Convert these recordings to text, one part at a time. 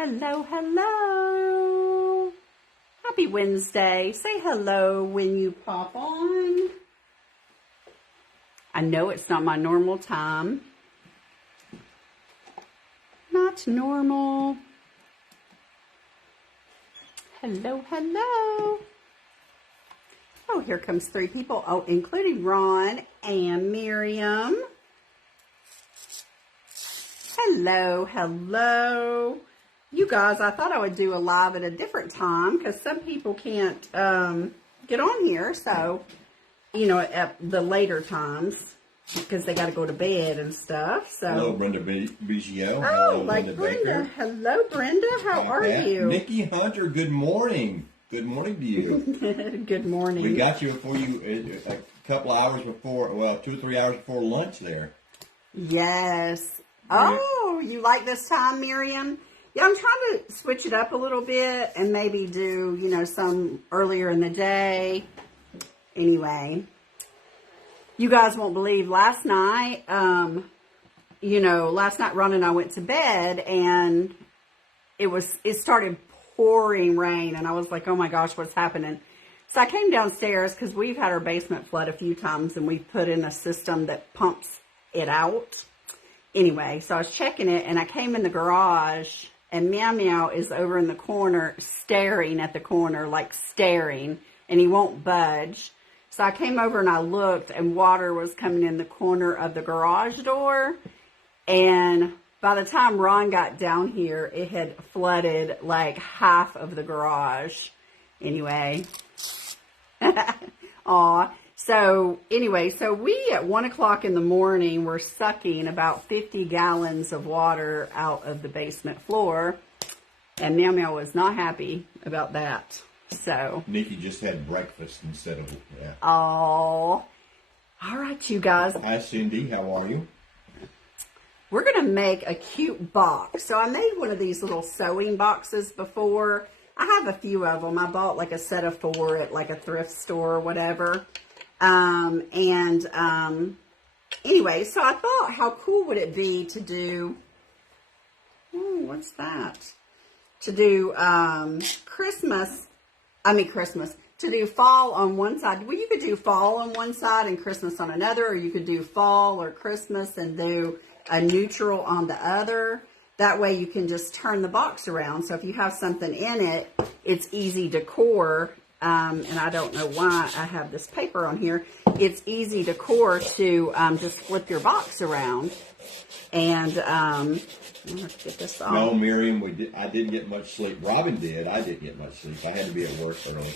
Hello, hello. Happy Wednesday. Say hello when you pop on. I know it's not my normal time. Not normal. Hello, hello. Oh, here comes 3 people. Oh, including Ron and Miriam. Hello, hello. You guys, I thought I would do a live at a different time because some people can't get on here. So, you know, at the later times because they got to go to bed and stuff. So, hello, Brenda Biggio. Oh, hello, like Brenda. Baker. Hello, Brenda. How are you? Nikki Hunter, good morning. Good morning to you. Good morning. We got you before you, a couple hours before, well, 2 or 3 hours before lunch there. Yes. Oh, you like this time, Miriam? Yeah, I'm trying to switch it up a little bit and maybe do, you know, some earlier in the day. Anyway, you guys won't believe last night, last night Ron and I went to bed and it started pouring rain and I was like, oh my gosh, what's happening? So I came downstairs because we've had our basement flood a few times and we've put in a system that pumps it out. Anyway, so I was checking it and I came in the garage and Meow Meow is over in the corner staring at the corner, like staring, and he won't budge. So I came over and I looked and water was coming in the corner of the garage door. And by the time Ron got down here, it had flooded like half of the garage. Anyway. Aw. So anyway, so we at 1 o'clock in the morning were sucking about 50 gallons of water out of the basement floor. And Meow Meow was not happy about that. So Nikki just had breakfast instead of, yeah. Oh. All right, you guys. Hi, Cindy. How are you? We're going to make a cute box. So I made one of these little sewing boxes before. I have a few of them. I bought like a set of 4 at like a thrift store or whatever. Anyway, so I thought, how cool would it be to do, what's that? To do, to do fall on one side. Well, you could do fall on one side and Christmas on another, or you could do fall or Christmas and do a neutral on the other. That way you can just turn the box around. So if you have something in it, it's easy decor. And I don't know why I have this paper on here. It's easy decor to just flip your box around. And let's get this off. No, Miriam, I didn't get much sleep. Robin did. I didn't get much sleep. I had to be at work early.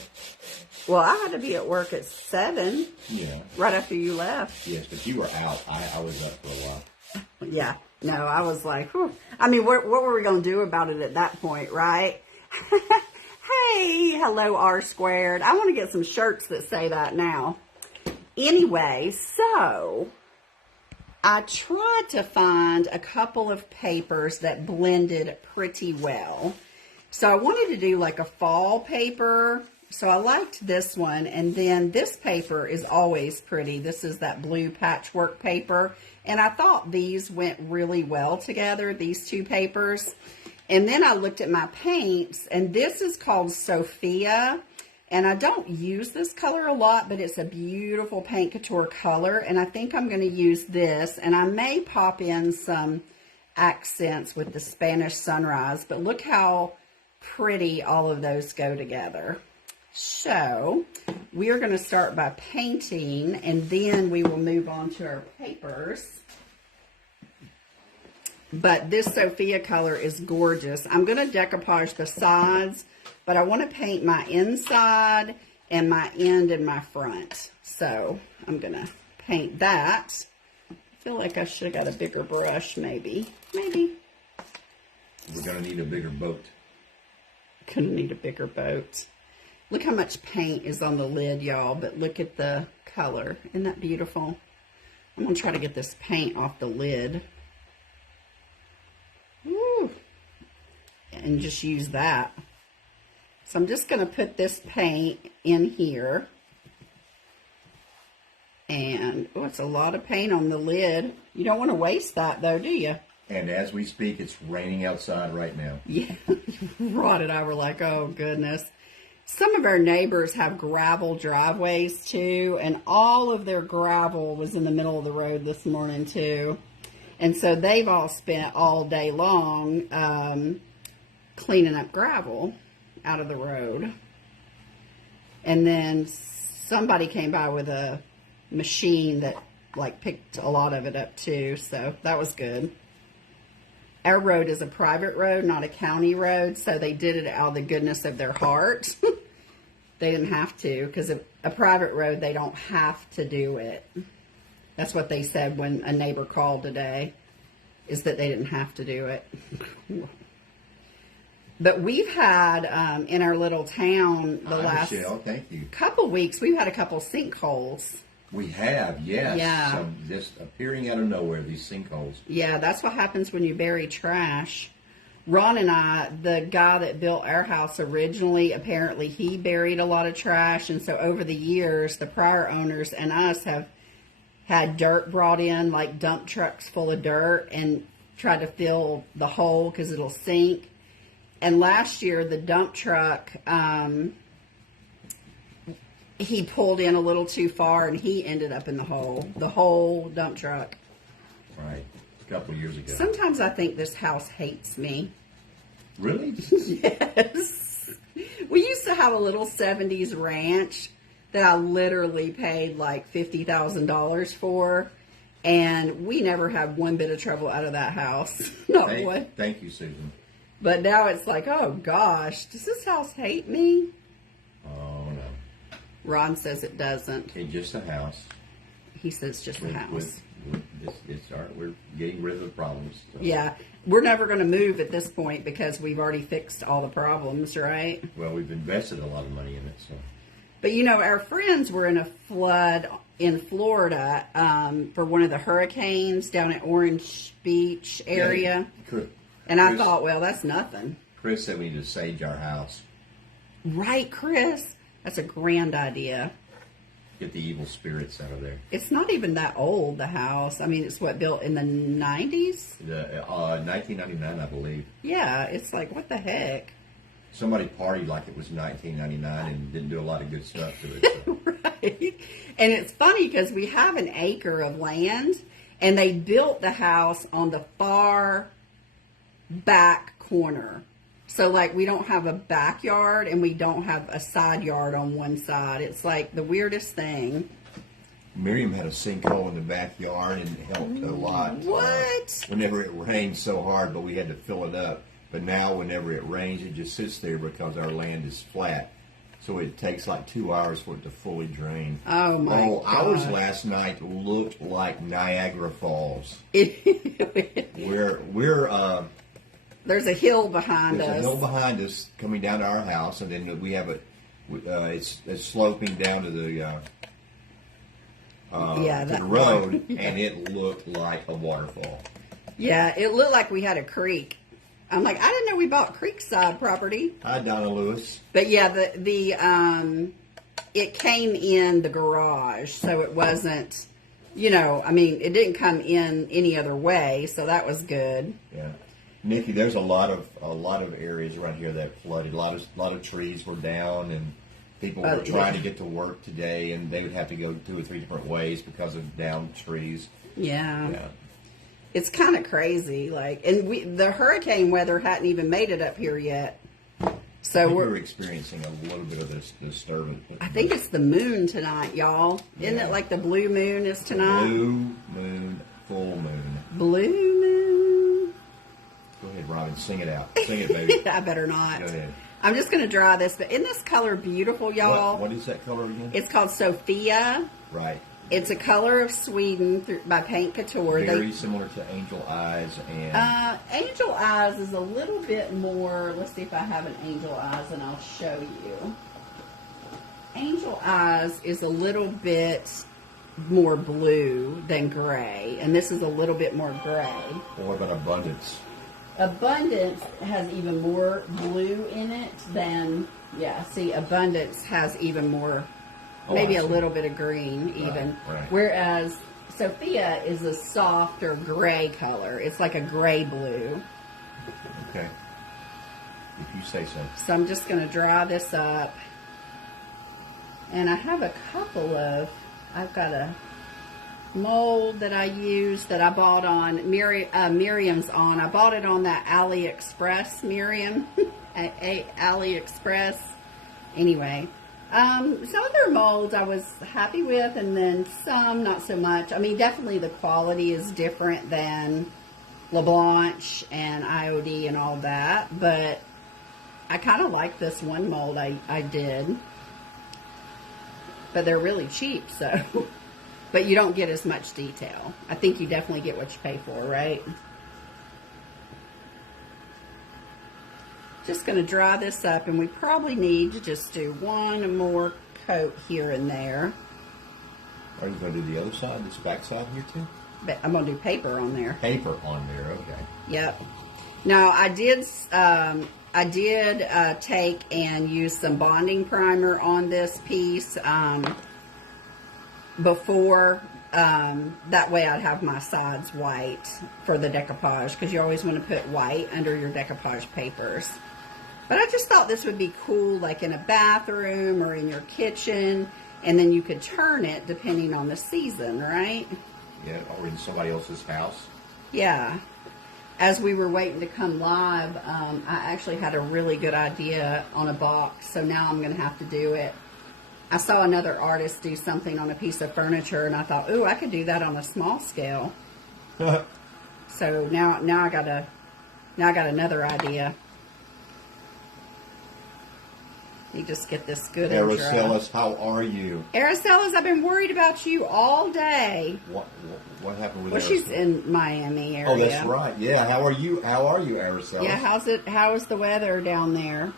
Well, I had to be at work at 7. Yeah. Right after you left. Yes, but you were out. I was up for a while. Yeah. No, I was like, whew. I mean, what were we going to do about it at that point, right? Hey, hello, R squared. I want to get some shirts that say that now. Anyway, so I tried to find a couple of papers that blended pretty well. So I wanted to do like a fall paper. So I liked this one. And then this paper is always pretty. This is that blue patchwork paper. And I thought these went really well together, these 2 papers. And then I looked at my paints, and this is called Sophia. And I don't use this color a lot, but it's a beautiful paint couture color. And I think I'm going to use this. And I may pop in some accents with the Spanish sunrise. But look how pretty all of those go together. So we are going to start by painting, and then we will move on to our papers. But this Sophia color is gorgeous. I'm going to decoupage the sides, but I want to paint my inside and my end and my front. So I'm going to paint that. I feel like I should have got a bigger brush, maybe. Maybe. We're going to need a bigger boat. Gonna need a bigger boat. Look how much paint is on the lid, y'all, but look at the color. Isn't that beautiful? I'm going to try to get this paint off the lid. Woo. And just use that. So I'm just going to put this paint in here. And, oh, it's a lot of paint on the lid. You don't want to waste that, though, do you? And as we speak, it's raining outside right now. Yeah, Rod and I were like, oh, goodness. Some of our neighbors have gravel driveways, too, and all of their gravel was in the middle of the road this morning, too. And so they've all spent all day long cleaning up gravel out of the road. And then somebody came by with a machine that, like, picked a lot of it up, too, so that was good. Our road is a private road, not a county road, so they did it out of the goodness of their heart. They didn't have to, because a private road, they don't have to do it. That's what they said when a neighbor called today, is that they didn't have to do it. But we've had, in our little town, the last Michelle, thank you. couple weeks, we've had a couple sinkholes. We have, yes. Yeah. Some just appearing out of nowhere, these sinkholes. Yeah, that's what happens when you bury trash. Ron and I, the guy that built our house originally, apparently he buried a lot of trash. And so over the years, the prior owners and us have had dirt brought in, like dump trucks full of dirt, and tried to fill the hole because it'll sink. And last year, the dump truck, he pulled in a little too far and he ended up in the whole dump truck. Right. A couple of years ago. Sometimes I think this house hates me. Really? Yes. We used to have a little 70s ranch that I literally paid like $50,000 for, and we never had one bit of trouble out of that house. Not one. Thank you, Susan. But now it's like, oh gosh, does this house hate me? Oh, no. Ron says it doesn't. It's just a house. He says just a house. We're getting rid of the problems. So. Yeah, we're never going to move at this point because we've already fixed all the problems, right? Well, we've invested a lot of money in it, so. But you know, our friends were in a flood in Florida for one of the hurricanes down at Orange Beach area. Yeah, and I thought, well, that's nothing. Chris said we need to sage our house. Right, Chris? That's a grand idea. Get the evil spirits out of there. It's not even that old, the house. I mean, it's what, built in the 90s? 1999, I believe. Yeah, it's like, what the heck? Somebody partied like it was 1999 and didn't do a lot of good stuff to it. So. Right. And it's funny because we have an acre of land, and they built the house on the far back corner. So, like, we don't have a backyard, and we don't have a side yard on one side. It's like the weirdest thing. Miriam had a sinkhole in the backyard and it helped a lot. What? Whenever it rained so hard, but we had to fill it up. But now whenever it rains, it just sits there because our land is flat. So it takes like 2 hours for it to fully drain. Oh, my God. Ours last night looked like Niagara Falls. We're There's a hill behind us. There's a hill behind us coming down to our house, and then we have it's sloping down to the road, and it looked like a waterfall. Yeah, it looked like we had a creek. I'm like, I didn't know we bought creekside property. Hi, Donna Lewis. But yeah, it came in the garage, so it wasn't, I mean, it didn't come in any other way, so that was good. Yeah. Nikki, there's a lot of areas around here that flooded. A lot of trees were down, and people were trying to get to work today, and they would have to go 2 or 3 different ways because of downed trees. Yeah. It's kind of crazy, and the hurricane weather hadn't even made it up here yet. So we're experiencing a little bit of this disturbance. I think it's the moon tonight, y'all. Isn't it like the blue moon is tonight? Blue moon, full moon. Blue moon. Go ahead, Robin, sing it out. Sing it, baby. I better not. Go ahead. I'm just going to dry this, but isn't this color beautiful, y'all? What is that color again? It's called Sophia. Right. It's a color of Sweden by Paint Couture. Very similar to Angel Eyes. And Angel Eyes is a little bit more, let's see if I have an Angel Eyes and I'll show you. Angel Eyes is a little bit more blue than gray, and this is a little bit more gray. Well, what about Abundance? Abundance has even more blue in it than, Abundance has even more, maybe a little bit of green even. Right. Whereas Sophia is a softer gray color. It's like a gray blue. Okay. If you say so. So I'm just going to dry this up. And I have a couple of, I've got a mold that I use that I bought on Miriam's on. I bought it on that AliExpress, Miriam. AliExpress. Anyway, some of their molds I was happy with, and then some not so much. I mean, definitely the quality is different than LeBlanc and IOD and all that, but I kind of like this one mold I did. But they're really cheap, so. But you don't get as much detail. I think you definitely get what you pay for, right? Just going to dry this up, and we probably need to just do one more coat here and there. Are you going to do the other side, this back side here too? But I'm going to do paper on there. Paper on there, okay. Yep. Now, I did take and use some bonding primer on this piece before. That way I'd have my sides white for the decoupage, because you always want to put white under your decoupage papers. But I just thought this would be cool, like in a bathroom or in your kitchen, and then you could turn it depending on the season, right? Yeah, or in somebody else's house. Yeah. As we were waiting to come live, I actually had a really good idea on a box, so now I'm going to have to do it. I saw another artist do something on a piece of furniture, and I thought, ooh, I could do that on a small scale. So now I got another idea. You just get this good and dry. Aracelis, how are you? Aracelis, I've been worried about you all day. What happened with Well, Aracelis? she's in Miami area. Oh, that's right. Yeah, how are you, Aracelis? Yeah, how is the weather down there?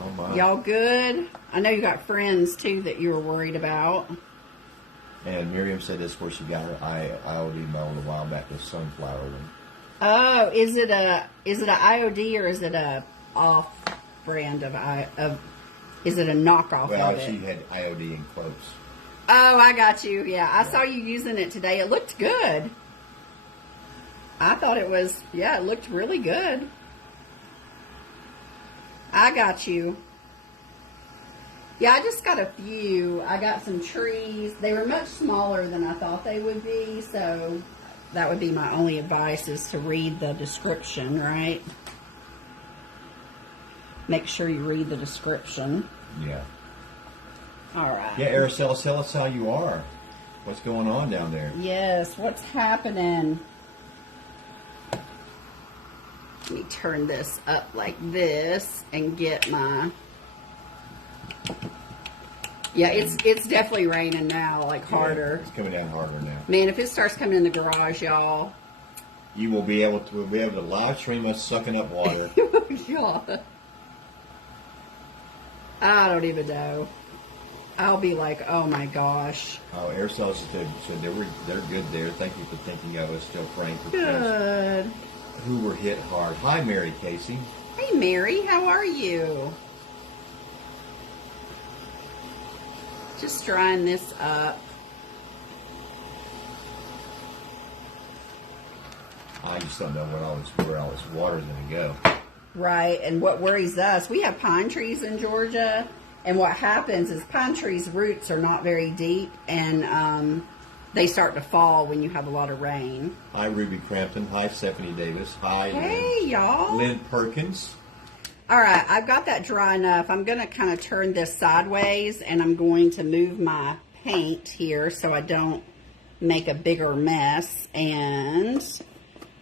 Oh, my. Y'all good? I know you got friends, too, that you were worried about. And Miriam said this where she got her IOD mold a while back, with sunflower one. Oh, is it a IOD or is it a off brand is it a knockoff Well, of it? she had IOD in quotes. Oh, I got you. Yeah, I saw you using it today. It looked good. I thought it was, yeah, it looked really good. I got you. Yeah, I just got a few. I got some trees. They were much smaller than I thought they would be, so that would be my only advice, is to read the description, right? Make sure you read the description. Yeah. All right. Yeah, Aracelis, tell us how you are. What's going on down there? Yes, what's happening? Let me turn this up like this and get my... Yeah, it's definitely raining now, like harder. Yeah, it's coming down harder now. Man, if it starts coming in the garage, y'all. You will be able to live stream us sucking up water. God. I don't even know. I'll be like, oh my gosh. Oh, Aracelis said they're good there. Thank you for thinking of us. Still praying for Good. friends who were hit hard. Hi, Mary Casey. Hey, Mary, how are you? Just drying this up. I just don't know where all this water's going to go. Right, and what worries us, we have pine trees in Georgia, and what happens is pine trees' roots are not very deep, and they start to fall when you have a lot of rain. Hi, Ruby Crampton. Hi, Stephanie Davis. Hi, Hey, y'all. Lynn Perkins. All right, I've got that dry enough. I'm going to kind of turn this sideways, and I'm going to move my paint here so I don't make a bigger mess, and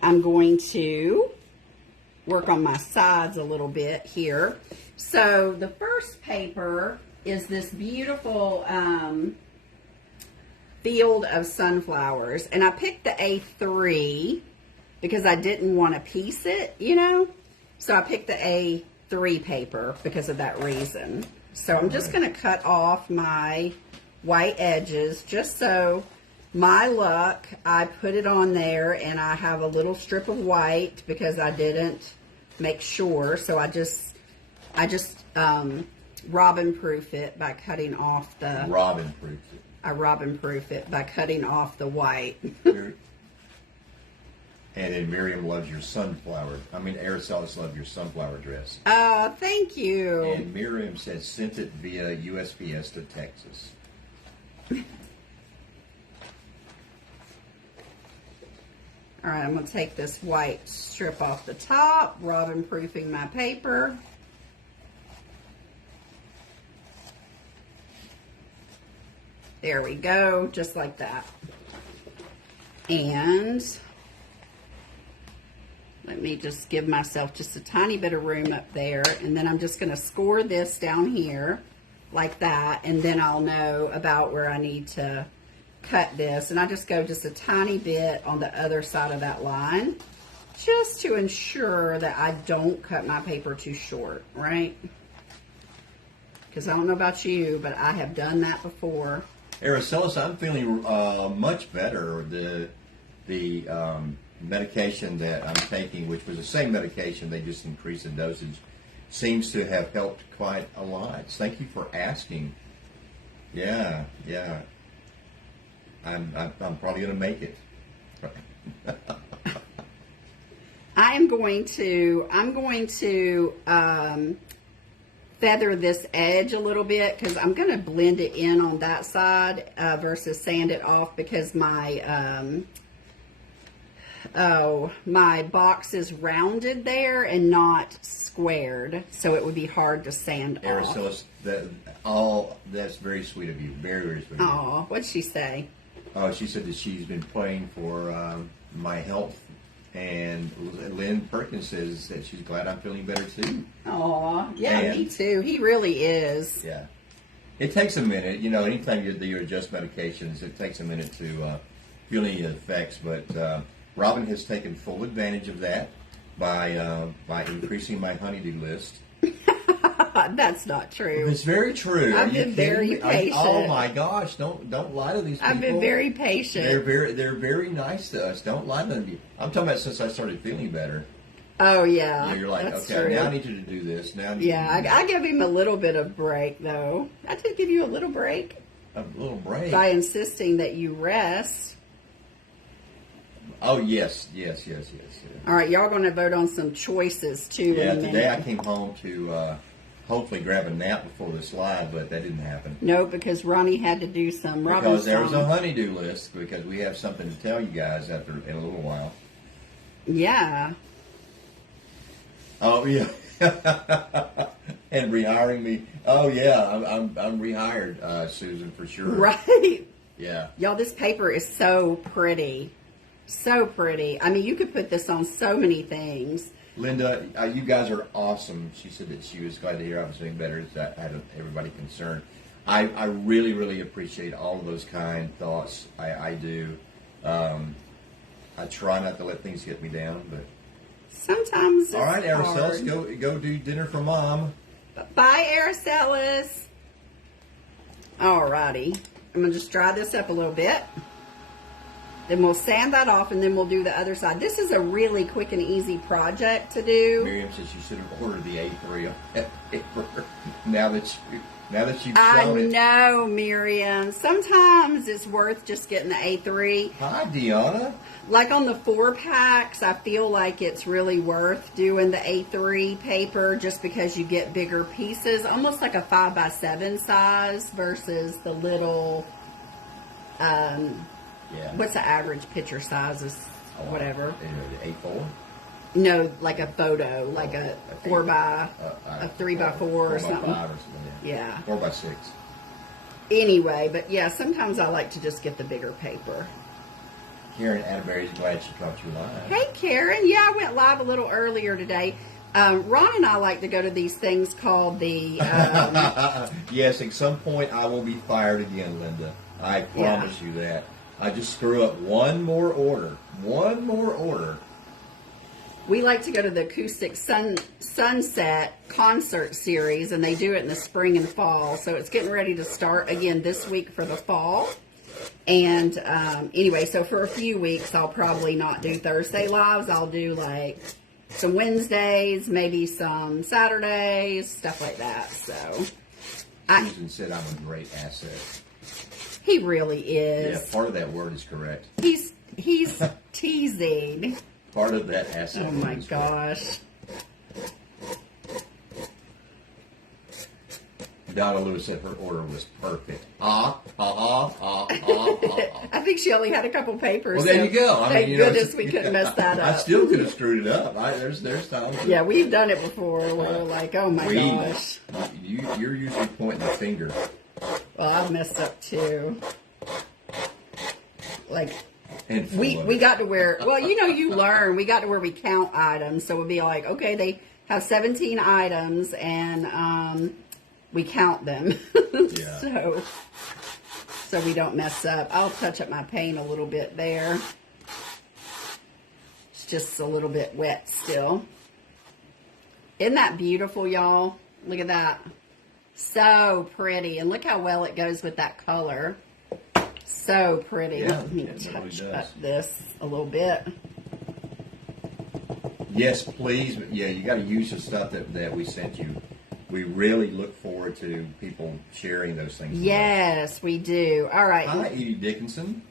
I'm going to work on my sides a little bit here. So the first paper is this beautiful field of sunflowers, and I picked the A3 because I didn't want to piece it, you know, so I picked the A3 paper because of that reason. So I'm just going to cut off my white edges just so my luck, I put it on there and I have a little strip of white because I didn't make sure. So I just robin proof it by cutting off the... Robin proofs it. I robin proof it by cutting off the white. And then Miriam loves your Aracelis loves your sunflower dress. Oh, thank you. And Miriam says sent it via USPS to Texas. All right, I'm going to take this white strip off the top, robin proofing my paper. There we go, just like that. And let me just give myself just a tiny bit of room up there, and then I'm just going to score this down here like that, and then I'll know about where I need to cut this. And I just go just a tiny bit on the other side of that line, just to ensure that I don't cut my paper too short, right? Because I don't know about you, but I have done that before. Aracelis, I'm feeling much better. The medication that I'm taking, which was the same medication, they just increased the dosage, seems to have helped quite a lot. Thank you for asking. Yeah. I'm probably going to make it. I'm going to feather this edge a little bit, because I'm going to blend it in on that side versus sand it off, because my my box is rounded there and not squared, so it would be hard to sand off. Aracelis, that's very sweet of you. Very, very sweet of you. Oh, what'd she say? Oh, she said that she's been praying for my health. And Lynn Perkins says that she's glad I'm feeling better too. Oh, yeah, me too. He really is. Yeah. It takes a minute. You know, anytime you adjust medications, it takes a minute to feel any effects. But Robin has taken full advantage of that by increasing my honeydew list. That's not true. It's very true. I've been very patient. Oh my gosh! Don't lie to these people. I've been very patient. They're very nice to us. Don't lie to them. I'm talking about since I started feeling better. Oh yeah. You're like, that's okay, true. now I need you to do this. Now I give him a little bit of break though. I did give you a little break. A little break By insisting that you rest. Oh yes. All right, y'all going to vote on some choices too. Yeah, in a today minute. I came home to hopefully grab a nap before this live, but that didn't happen. No, because Ronnie had to do some Robin Because there was a song. honeydew list, because we have something to tell you guys in a little while. Yeah. Oh yeah. And rehiring me. Oh yeah, I'm rehired, Susan, for sure. Right. Yeah. Y'all, this paper is so pretty. So pretty. I mean, you could put this on so many things. Linda, you guys are awesome. She said that she was glad to hear I was doing better. That had everybody concerned. I really, really appreciate all of those kind thoughts. I do. I try not to let things get me down, but Sometimes it's all right, Aracelis, hard. go do dinner for Mom. Bye, Aracelis. Alrighty. I'm going to just dry this up a little bit. Then we'll sand that off, and then we'll do the other side. This is a really quick and easy project to do. Miriam says you should have ordered the A3 on that paper. Now that you've I shown it. know, Miriam. Sometimes it's worth just getting the A3. Hi, Deanna. Like on the 4-packs, I feel like it's really worth doing the A3 paper just because you get bigger pieces. Almost like a 5x7 size versus the little, Yeah. what's the average picture size is whatever. The A4? No, like a photo, like a 3x4 or something. 4x5 or something. Yeah. 4x6. Anyway, but yeah, sometimes I like to just get the bigger paper. Karen Atterbury's glad she caught you live. Hey, Karen. Yeah, I went live a little earlier today. Ron and I like to go to these things called the... Yes, at some point I will be fired again, Linda. I promise you that. I just screw up one more order. One more order. We like to go to the Acoustic Sunset concert series, and they do it in the spring and fall. So it's getting ready to start again this week for the fall. And anyway, so for a few weeks, I'll probably not do Thursday lives. I'll do like some Wednesdays, maybe some Saturdays, stuff like that. So Susan said I'm a great asset. He really is. Yeah, part of that word is correct. He's teasing. Part of that asset. Oh my gosh. Donna Lewis said her order was perfect. I think she only had a couple papers. Well, there you go. Thank goodness we couldn't mess that up. I still could have screwed it up. There's times. Yeah, we've done it before. We're like, oh my gosh. You're usually pointing the finger. Well, I've messed up too. Like, And we got to where, well, you learn. We got to where we count items. So it would be like, okay, they have 17 items and we count them. Yeah. So we don't mess up. I'll touch up my paint a little bit there. It's just a little bit wet still. Isn't that beautiful, y'all? Look at that. So pretty. And look how well it goes with that color. So pretty. Yeah, Let me it really touch does. up this a little bit. Yes, please. Yeah, you got to use the stuff that we sent you. We really look forward to people sharing those things. Yes, we do. All right. Hi, Edie Dickinson.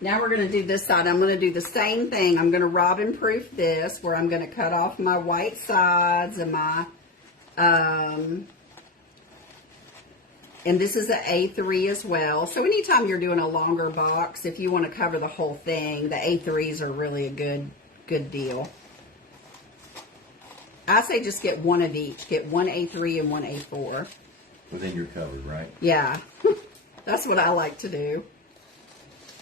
Now we're going to do this side. I'm going to do the same thing. I'm going to Robin proof this, where I'm going to cut off my white sides and my, and this is an A3 as well. So anytime you're doing a longer box, if you want to cover the whole thing, the A3s are really a good deal. I say just get one of each. Get one A3 and one A4. Well, then you're covered, right? Yeah. That's what I like to do.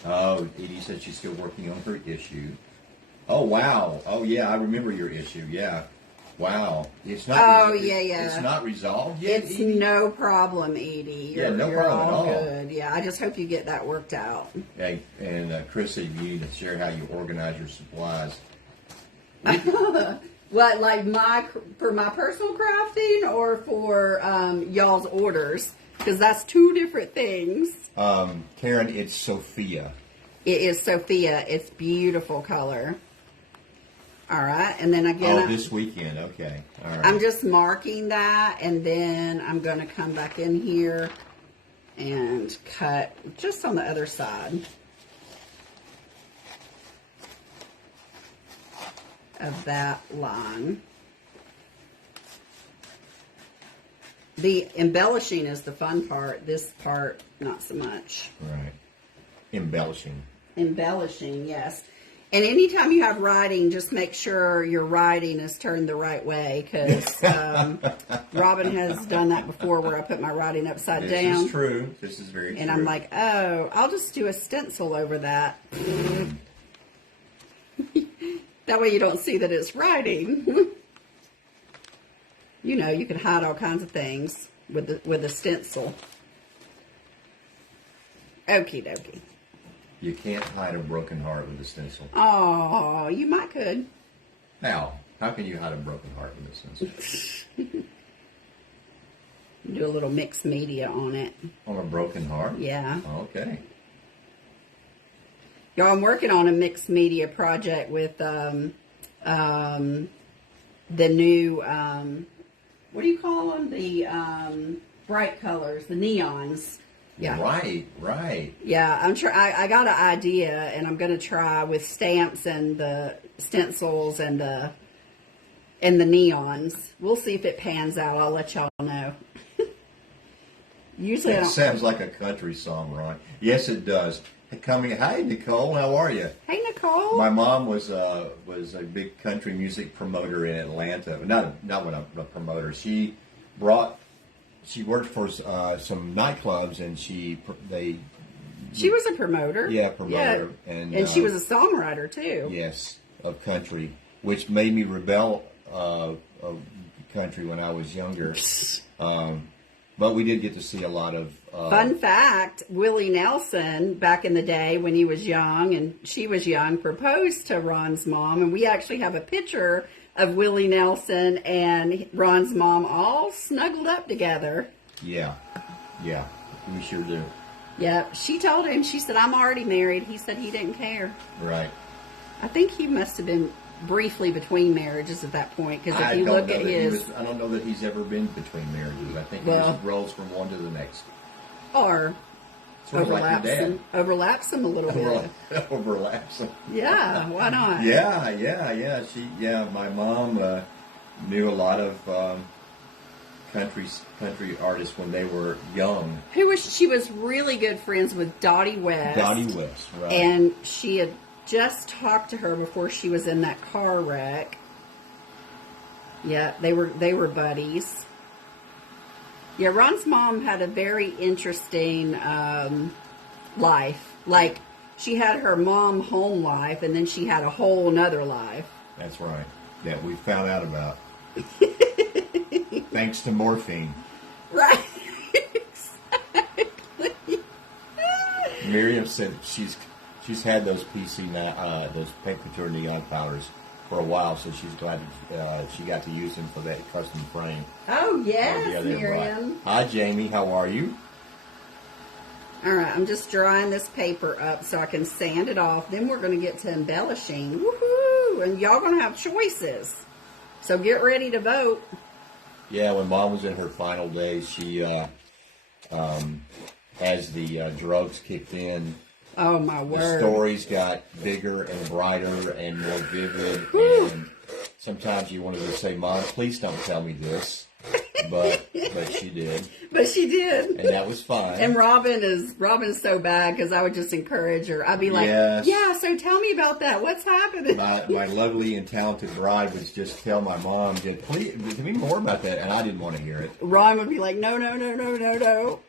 Oh, Edie said she's still working on her issue. Oh, wow. Oh, yeah, I remember your issue. Yeah. Wow. It's not. Oh, yeah. It's not resolved yet. It's Edie? no problem, Edie. Yeah, no you're problem at all. Good. Yeah, I just hope you get that worked out. Hey, and Chris said you need to share how you organize your supplies. What, like for my personal crafting or for y'all's orders? Because that's two different things. Karen, it's Sophia. It is Sophia. It's beautiful color. All right, and then again, this weekend. Okay, all right. I'm just marking that, and then I'm going to come back in here and cut just on the other side of that line. The embellishing is the fun part. This part, not so much. Right. Embellishing. Embellishing, yes. And anytime you have writing, just make sure your writing is turned the right way, because Robin has done that before where I put my writing upside down. This is true. This is very true. And I'm like, oh, I'll just do a stencil over that. That way you don't see that it's writing. You can hide all kinds of things with a stencil. Okie dokie. You can't hide a broken heart with a stencil. Oh, you might could. How? How can you hide a broken heart with a stencil? Do a little mixed media on it. On a broken heart? Yeah. Okay. Y'all, I'm working on a mixed media project with the new, what do you call them? The bright colors, the neons. Yeah. Right. Yeah, I'm sure I got an idea, and I'm going to try with stamps and the stencils and the neons. We'll see if it pans out. I'll let y'all know. Usually, That sounds like a country song, Ron. Yes, it does. Hi, Nicole. How are you? Hey, Nicole. My mom was a big country music promoter in Atlanta. Not when a promoter. She worked for some nightclubs, and she was a promoter. Yeah, promoter. Yeah. And she was a songwriter, too. Yes, of country, which made me rebel of country when I was younger. But we did get to see a lot of... Fun fact, Willie Nelson, back in the day when he was young and she was young, proposed to Ron's mom. And we actually have a picture of Willie Nelson and Ron's mom all snuggled up together. Yeah, we sure do. Yeah, she told him, she said, I'm already married. He said he didn't care. Right. I think he must have been briefly between marriages at that point, because if you look at his... I don't know that he's ever been between marriages. I think he just rolls from one to the next. Or Sort of like your dad. Overlaps them a little bit. Overlaps them. Yeah, why not? Yeah. My mom knew a lot of country artists when they were young. She was really good friends with Dottie West. Dottie West, right. And she had just talked to her before she was in that car wreck. Yeah, they were buddies. Yeah, Ron's mom had a very interesting life. Like, she had her mom home life, and then she had a whole nother life. That's right. That we found out about. Thanks to morphine. Right. Exactly. Miriam said she's had those those paint couture neon powders for a while, so she's glad she got to use them for that custom frame. Oh, yes, Miriam. Hi, Jamie. How are you? All right, I'm just drying this paper up so I can sand it off. Then we're going to get to embellishing. Woohoo! And y'all going to have choices. So get ready to vote. Yeah, when Mom was in her final days, she, as the drugs kicked in, oh, my word. The stories got bigger and brighter and more vivid. And sometimes you wanted to say, Mom, please don't tell me this. But she did. But she did. And that was fine. And Robin's so bad because I would just encourage her. I'd be like, yes. Yeah, so tell me about that. What's happening? My lovely and talented bride would just tell my mom, please, tell me more about that. And I didn't want to hear it. Ron would be like, no.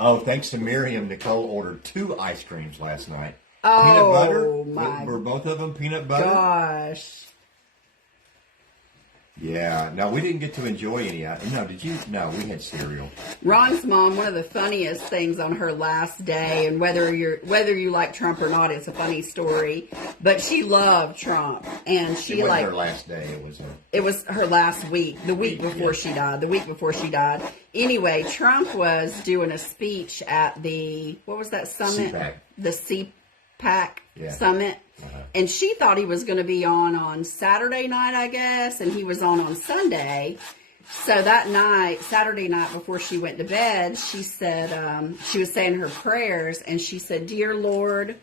Oh, thanks to Miriam, Nicole ordered 2 ice creams last night. Oh, peanut butter. My were both of them peanut butter? Gosh. Yeah. No, we didn't get to enjoy any. No, did you? No, we had cereal. Ron's mom, one of the funniest things on her last day, and whether you like Trump or not, it's a funny story. But she loved Trump, and she it wasn't her last day. It was her last week, the week before she died. The week before she died. Anyway, Trump was doing a speech at what was that summit? CPAC. The CPAC summit. Uh-huh. And she thought he was going to be on Saturday night, I guess, and he was on Sunday. So that night, Saturday night, before she went to bed, she said, she was saying her prayers, and she said, Dear Lord,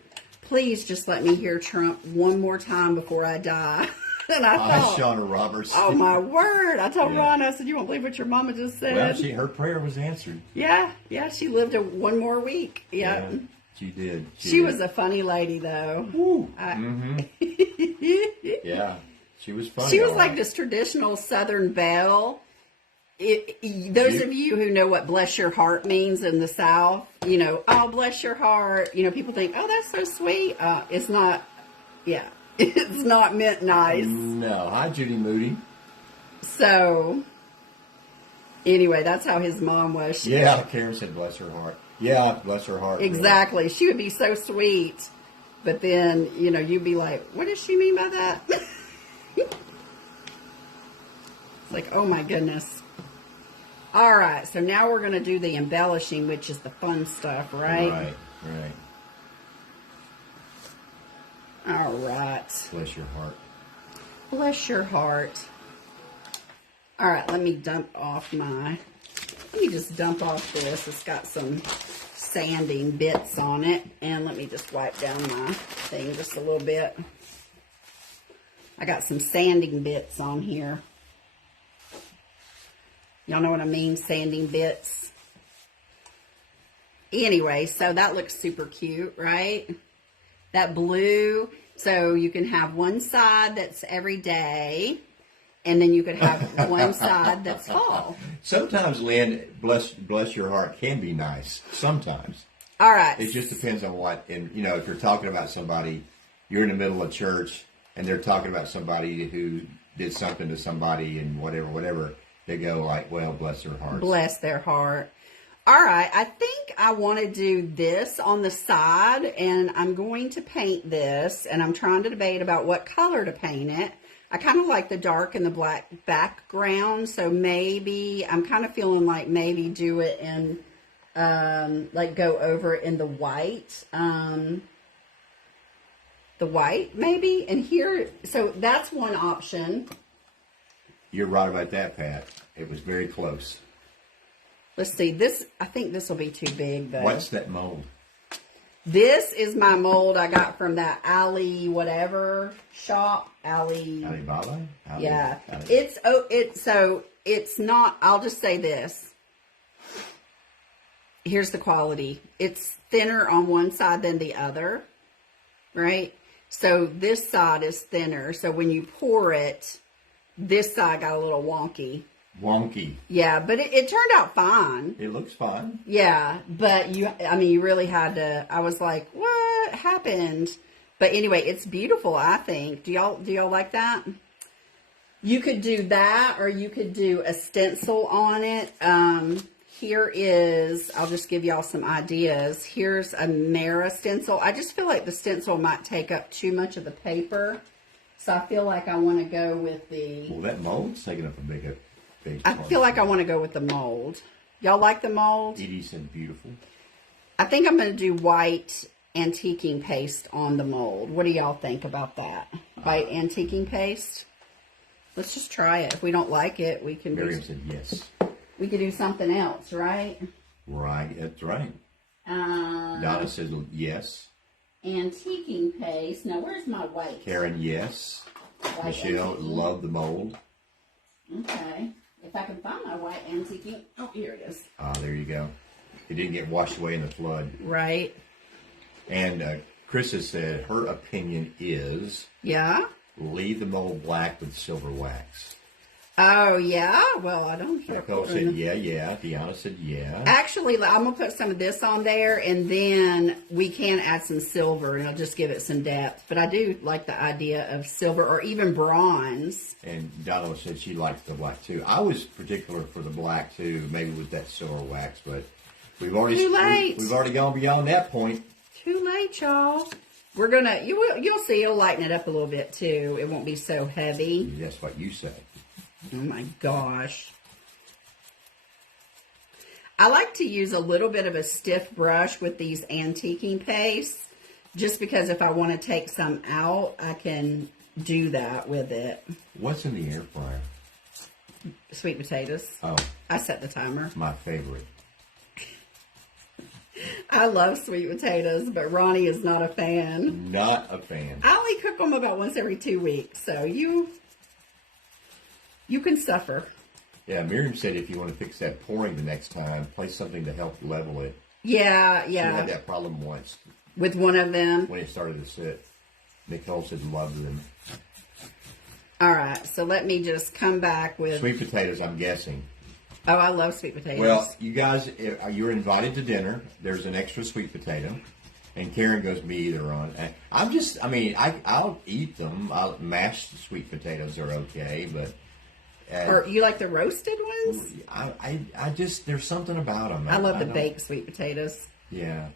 please just let me hear Trump one more time before I die. And I thought, Shauna Roberts. Oh, my word. I told Ron, I said, you won't believe what your mama just said. Well, her prayer was answered. Yeah, she lived one more week. Yep. Yeah. She did. She was a funny lady, though. Yeah, she was funny. She was like this traditional Southern belle. Those of you who know what bless your heart means in the South, oh, bless your heart. People think, oh, that's so sweet. It's not, it's not meant nice. No. Hi, Judy Moody. So, anyway, that's how his mom was. Karen said bless her heart. Yeah, bless her heart. Exactly. Really. She would be so sweet. But then, you'd be like, what does she mean by that? It's like, oh my goodness. All right. So now we're going to do the embellishing, which is the fun stuff, right? Right. All right. Bless your heart. Bless your heart. All right. Let me just dump off this. It's got some sanding bits on it. And let me just wipe down my thing just a little bit. I got some sanding bits on here. Y'all know what I mean? Sanding bits. Anyway, so that looks super cute, right? That blue. So you can have one side that's every day. And then you could have one side that's fall. Sometimes, Lynn, bless your heart can be nice. Sometimes. All right. It just depends on what. And, if you're talking about somebody, you're in the middle of church, and they're talking about somebody who did something to somebody and whatever, they go like, well, bless their heart. Bless their heart. All right. I think I want to do this on the side, and I'm going to paint this, and I'm trying to debate about what color to paint it. I kind of like the dark and the black background, so maybe, I'm kind of feeling like maybe do it in, like go over it in the white. The white, maybe, and here, so that's one option. You're right about that, Pat. It was very close. Let's see, I think this will be too big, though. What's that mold? This is my mold I got from that Ali whatever shop. Alibaba? Yeah. Ali. It's not, I'll just say this. Here's the quality. It's thinner on one side than the other, right? So this side is thinner. So when you pour it, this side got a little wonky. Wonky. Yeah, but it turned out fine. It looks fine. Yeah, but you really had to, I was like, what happened? But anyway, it's beautiful, I think. Do y'all like that? You could do that, or you could do a stencil on it. Here is, I'll just give y'all some ideas. Here's a Mara stencil. I just feel like the stencil might take up too much of the paper. So I feel like I want to go with the... Well, that mold's taking up a big I feel like I want to go with the mold. Y'all like the mold? Edie said beautiful. I think I'm going to do white antiquing paste on the mold. What do y'all think about that? White antiquing paste? Let's just try it. If we don't like it, we can Miriam said yes. we could do something else, right? Right, that's right. Donna says yes. Antiquing paste. Now, where's my white? Karen, yes. White Michelle, antiquing. love the mold. Okay. If I can find my white antiquing. Oh, here it is. Ah, there you go. It didn't get washed away in the flood. Right. And Chris has said her opinion is Yeah. leave the mold black with silver wax. Oh, yeah? Well, I don't care. Nicole said yeah. Deanna said yeah. Actually, I'm going to put some of this on there, and then we can add some silver, and I'll just give it some depth. But I do like the idea of silver or even bronze. And Donna said she likes the black too. I was particular for the black too, maybe with that silver wax, but we've already Too late. We've already gone beyond that point. Too late, y'all. We're going to, you'll see, it'll lighten it up a little bit, too. It won't be so heavy. That's what you say. Oh my gosh. I like to use a little bit of a stiff brush with these antiquing pastes, just because if I want to take some out, I can do that with it. What's in the air fryer? Sweet potatoes. Oh, I set the timer. my favorite. I love sweet potatoes, but Ronnie is not a fan. Not a fan. I only cook them about once every 2 weeks, so you can suffer. Yeah, Miriam said if you want to fix that pouring the next time, place something to help level it. Yeah. She had that problem once With one of them. when it started to sit. Nicole said loved them. All right, so let me just come back with... Sweet potatoes, I'm guessing. Oh, I love sweet potatoes. Well, you guys, you're invited to dinner. There's an extra sweet potato. And Karen goes, me either on. I'll eat them. Mashed sweet potatoes are okay, but... or you like the roasted ones? I just, there's something about them. I love the baked sweet potatoes. Yeah.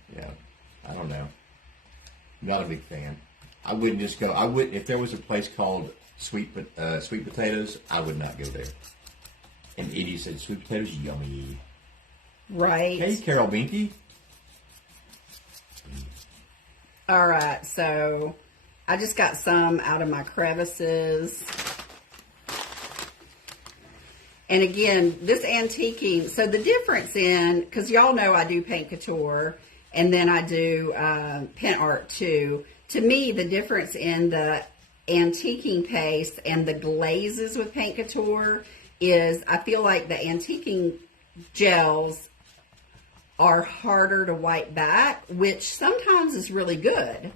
I don't know. Not a big fan. I wouldn't just go, if there was a place called sweet potatoes, I would not go there. And Edie said, sweet potatoes, yummy. Right. Hey, Carol Binky. All right, so I just got some out of my crevices. And again, this antiquing, so the difference in, because y'all know I do paint couture, and then I do pen art too. To me, the difference in the antiquing paste and the glazes with paint couture is I feel like the antiquing gels are harder to wipe back, which sometimes is really good,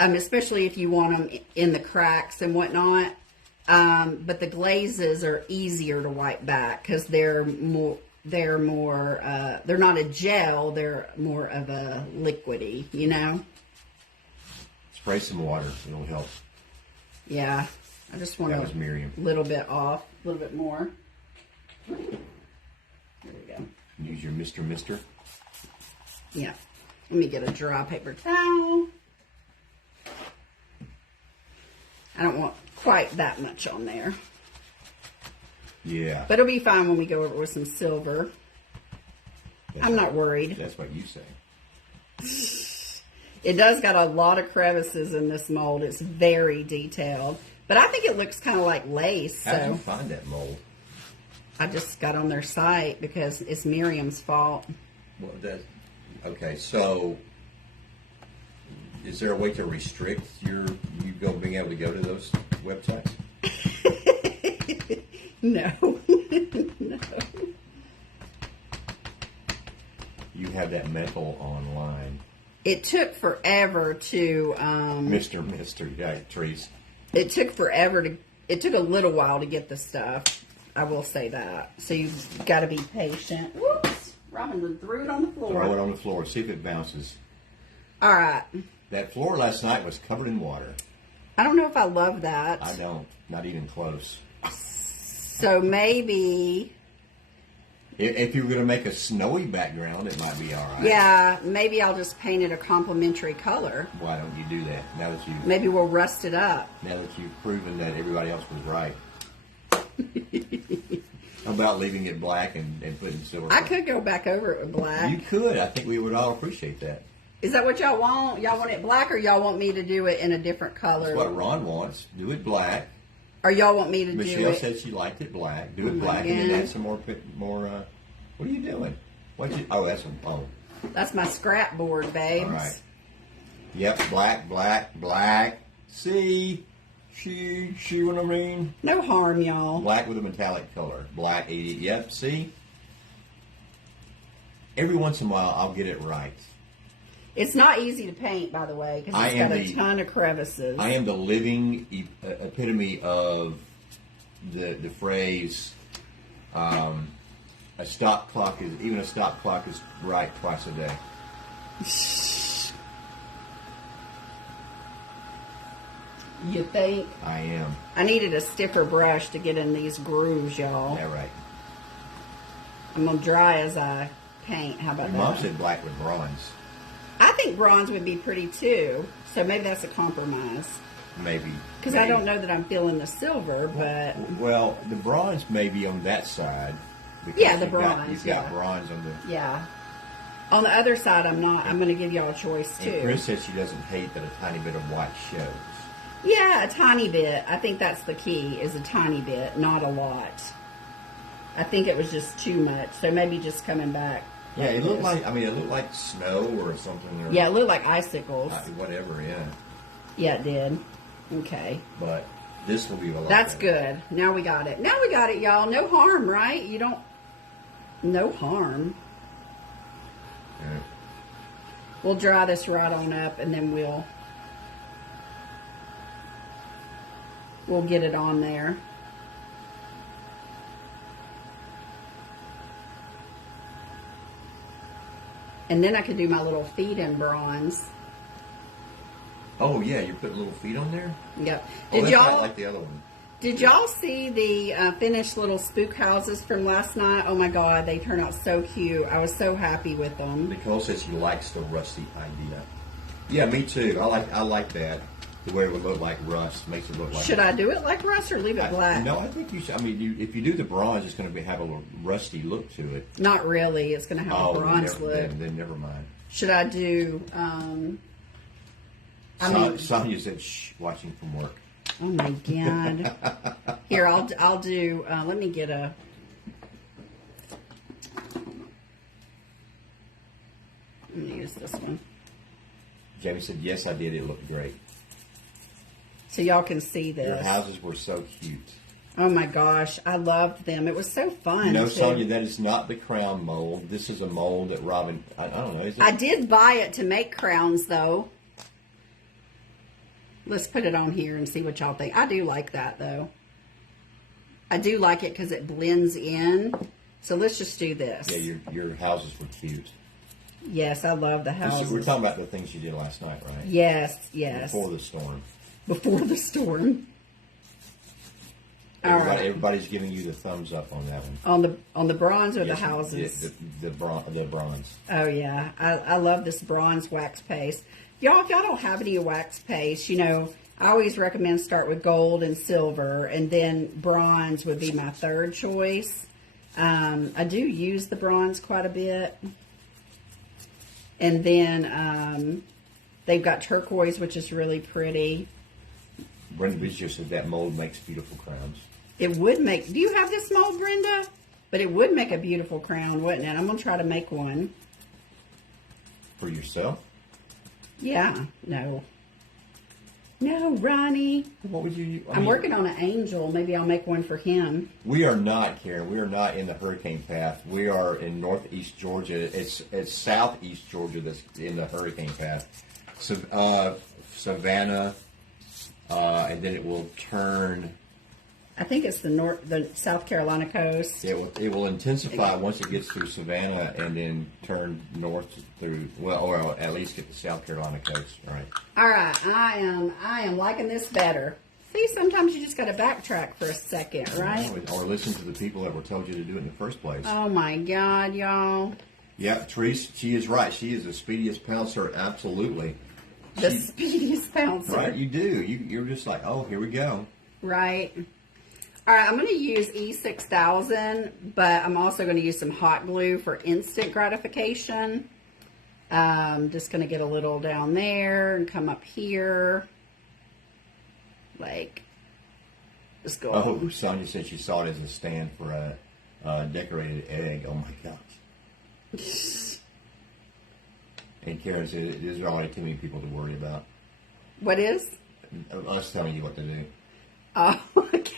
especially if you want them in the cracks and whatnot. But the glazes are easier to wipe back because they're not a gel, they're more of a liquidy, you know? Spray some water. It'll help. Yeah. I just want That was a Miriam. little bit off, a little bit more. There we go. Use your Mr. Yeah. Let me get a dry paper towel. I don't want quite that much on there. Yeah. But it'll be fine when we go over with some silver. I'm not worried. That's what you say. It does got a lot of crevices in this mold. It's very detailed. But I think it looks kind of like lace. How did you So find that mold? I just got on their site because it's Miriam's fault. Well, okay, so Is there a way to restrict you being able to go to those websites? No. No. You have that mental online. It took forever to... Mr. Yeah, Trees. It took forever to... It took a little while to get the stuff. I will say that. So you've got to be patient. Whoops. Robin threw it on the floor. Throw it on the floor. See if it bounces. All right. That floor last night was covered in water. I don't know if I love that. I don't. Not even close. So maybe... If you were going to make a snowy background, it might be all right. Yeah, maybe I'll just paint it a complementary color. Why don't you do that? Maybe we'll rust it up. Now that you've proven that everybody else was right. How about leaving it black and putting silver? I could go back over it with black. You could. I think we would all appreciate that. Is that what y'all want? Y'all want it black, or y'all want me to do it in a different color? That's what Ron wants. Do it black. Or y'all want me to do it? Michelle said she liked it black. Do it black and then add some more. What are you doing? Oh, that's That's my scrap board, babes. All right. Yep, black. See what I mean? No harm, y'all. Black with a metallic color. Black 80. Yep, see? Every once in a while, I'll get it right. It's not easy to paint, by the way, because it's got a ton of crevices. I am the living epitome of the phrase, a stop clock is right twice a day. You think? I am. I needed a stiffer brush to get in these grooves, y'all. Yeah, right. I'm going to dry as I paint. How about Your that? mom said black with bronze. I think bronze would be pretty too. So maybe that's a compromise. Maybe. Because I don't know that I'm feeling the silver, but... Well, the bronze may be on that side. Yeah, the bronze. You've got bronze on the... Yeah. On the other side, I'm not. I'm going to give y'all a choice too. And Chris says she doesn't hate that a tiny bit of white shows. Yeah, a tiny bit. I think that's the key, is a tiny bit, not a lot. I think it was just too much. So maybe just coming back. Yeah, it looked like snow or something. Or, yeah, it looked like icicles. Whatever, yeah. Yeah, it did. Okay. But this will be a lot That's better. good. Now we got it. Now we got it, y'all. No harm, right? You don't... No harm. Yeah. We'll dry this right on up, and then we'll get it on there. And then I could do my little feet in bronze. Oh yeah, you're putting little feet on there? Yep. Did y'all like the other one? Did y'all see the finished little spook houses from last night? Oh my God, they turned out so cute. I was so happy with them. Nicole says she likes the rusty idea. Yeah, me too. I like that. The way it would look like rust makes it look like. Should I do it like rust or leave it black? No, I think you should. I mean, if you do the bronze, it's going to have a little rusty look to it. Not really. It's going to have a bronze look. Then never mind. Should I do? Sonia said, "Shh," watching from work. Oh my God! Here, I'll do. Let me get a. Let me use this one. Jamie said, "Yes, I did. It looked great." So y'all can see this. Your houses were so cute. Oh my gosh, I loved them. It was so fun. You know, too. Sonia, that is not the crown mold. This is a mold that Robin. I don't know. Is it? I did buy it to make crowns, though. Let's put it on here and see what y'all think. I do like that, though. I do like it because it blends in. So let's just do this. Yeah, your houses were cute. Yes, I love the houses. We're talking about the things you did last night, right? Yes, yes. Before the storm. Before the storm. All right. Everybody's giving you the thumbs up on that one. On the bronze or the houses? The bronze. Oh yeah, I love this bronze wax paste. Y'all, if y'all don't have any wax paste, you know, I always recommend start with gold and silver, and then bronze would be my third choice. I do use the bronze quite a bit. And then they've got turquoise, which is really pretty. Brenda Biggio said that mold makes beautiful crowns. It would make... Do you have this mold, Brenda? But it would make a beautiful crown, wouldn't it? I'm going to try to make one. For yourself? Yeah, no. No, Ronnie. What would you? I'm working on an angel. Maybe I'll make one for him. We are not, Karen. We are not in the hurricane path. We are in northeast Georgia. It's southeast Georgia that's in the hurricane path. So, Savannah, and then it will turn. I think it's the South Carolina coast. It will intensify once it gets through Savannah, and then turn north through or at least get the South Carolina coast. Right. All right, I am liking this better. See, sometimes you just got to backtrack for a second, right? Or listen to the people that were told you to do it in the first place. Oh my God, y'all! Yeah, Therese, she is right. She is the speediest pouncer, absolutely. The speediest pouncer. Right, you do. You're just like, oh, here we go. Right. All right, I'm going to use E6000, but I'm also going to use some hot glue for instant gratification. Just going to get a little down there and come up here. Like, just go. Oh, Sonia said she saw it as a stand for a decorated egg. Oh, my gosh. And Karen said, there's already too many people to worry about. What is? Us telling you what to do. Oh, okay.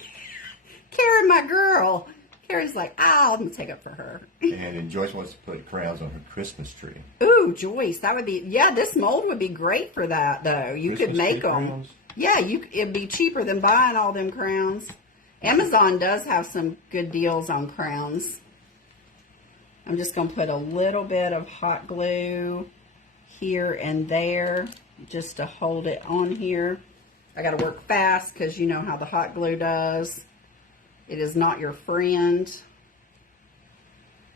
Karen, my girl. Karen's like, I'm going to take up for her. And then Joyce wants to put crowns on her Christmas tree. Ooh, Joyce, that would be, yeah, this mold would be great for that, though. You could make them. Crowns? Yeah, it'd be cheaper than buying all them crowns. Amazon does have some good deals on crowns. I'm just going to put a little bit of hot glue here and there just to hold it on here. I got to work fast because you know how the hot glue does. It is not your friend.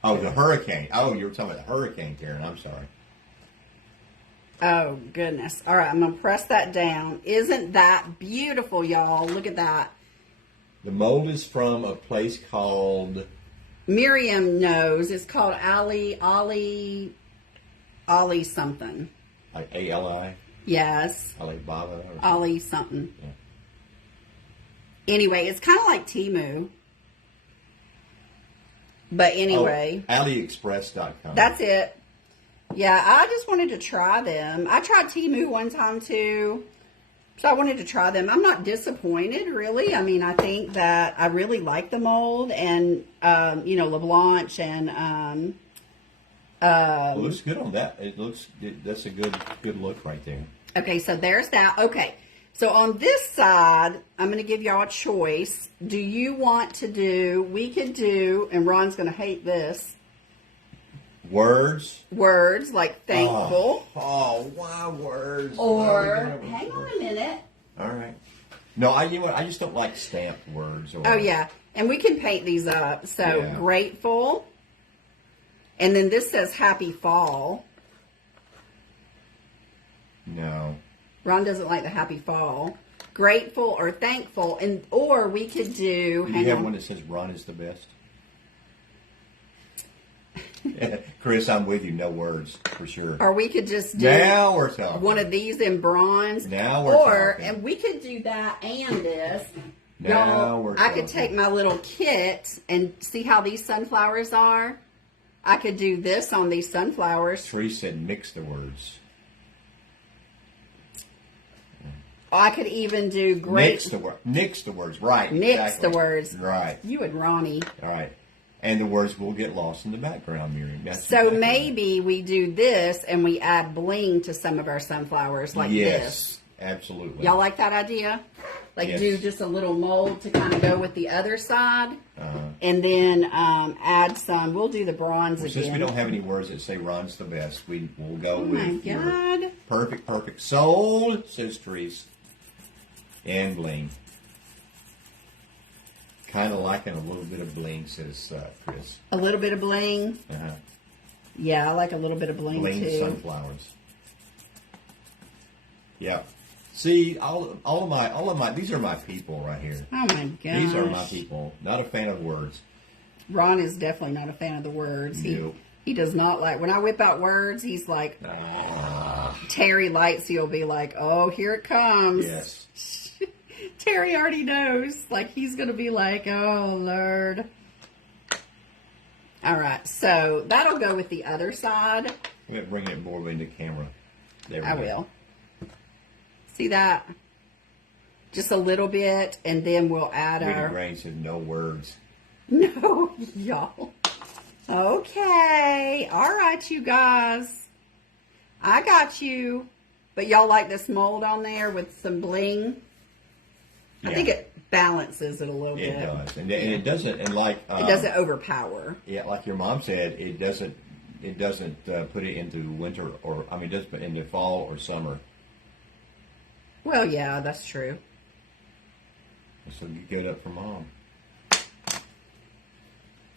Oh, the hurricane. Oh, you were talking about the hurricane, Karen. I'm sorry. Oh, goodness. All right, I'm going to press that down. Isn't that beautiful, y'all? Look at that. The mold is from a place called... Miriam knows. It's called Ali something. Like A-L-I? Yes. Alibaba? Ali something. Yeah. Anyway, it's kind of like Temu. But anyway. Oh, AliExpress.com. That's it. Yeah, I just wanted to try them. I tried Temu one time too. So I wanted to try them. I'm not disappointed, really. I mean, I think that I really like the mold. And, LeBlanc and... it looks good on that. That's a good look right there. Okay, so there's that. Okay, so on this side, I'm going to give y'all a choice. Do you want to do, we could do, and Ron's going to hate this. Words like thankful. Oh, why words? Or, hang on a minute. All right. No, I just don't like stamped words. Oh, yeah, and we can paint these up. So, yeah. Grateful. And then this says happy fall. No. Ron doesn't like the happy fall. Grateful or thankful. Or we could do... You have one that says Ron is the best? Chris, I'm with you. No words, for sure. Or we could just do... Now we're talking. One of these in bronze. Now we're talking. And we could do that and this. Now we're talking. I could take my little kit and see how these sunflowers are. I could do this on these sunflowers. Therese said mix the words. I could even do Nix the words, right. Nix exactly. the words. Right. You and Ronnie. All right. And the words will get lost in the background, Miriam. So maybe we do this and we add bling to some of our sunflowers like this. Yes, absolutely. Y'all like that idea? Like yes. Do just a little mold to kind of go with the other side. And then add some, we'll do the bronze again. Since we don't have any words that say Ron's the best, we'll go with my God. Perfect. Sold, says Therese. And bling. Kind of liking a little bit of bling, says Chris. A little bit of bling? Uh-huh. Yeah, I like a little bit of bling too. Sunflowers. Yeah. See, all of my these are my people right here. Oh my gosh. These are my people. Not a fan of words. Ron is definitely not a fan of the words. Nope. He does not like, when I whip out words, he's like, Terry Lights, he'll be like, oh, here it comes. Yes. Terry already knows. Like, he's going to be like, oh, Lord. All right. So, that'll go with the other side. I'm going to bring it more into camera. There we go. I will. See that? Just a little bit, and then we'll add our... Grain said no words. No, y'all. Okay. All right, you guys. I got you. But y'all like this mold on there with some bling? Yeah. I think it balances it a little bit. It does. And it doesn't, and like... it doesn't overpower. Yeah, like your mom said, it doesn't put it into winter, or, I mean, it doesn't put it into fall or summer. Well, yeah, that's true. So you get up for mom.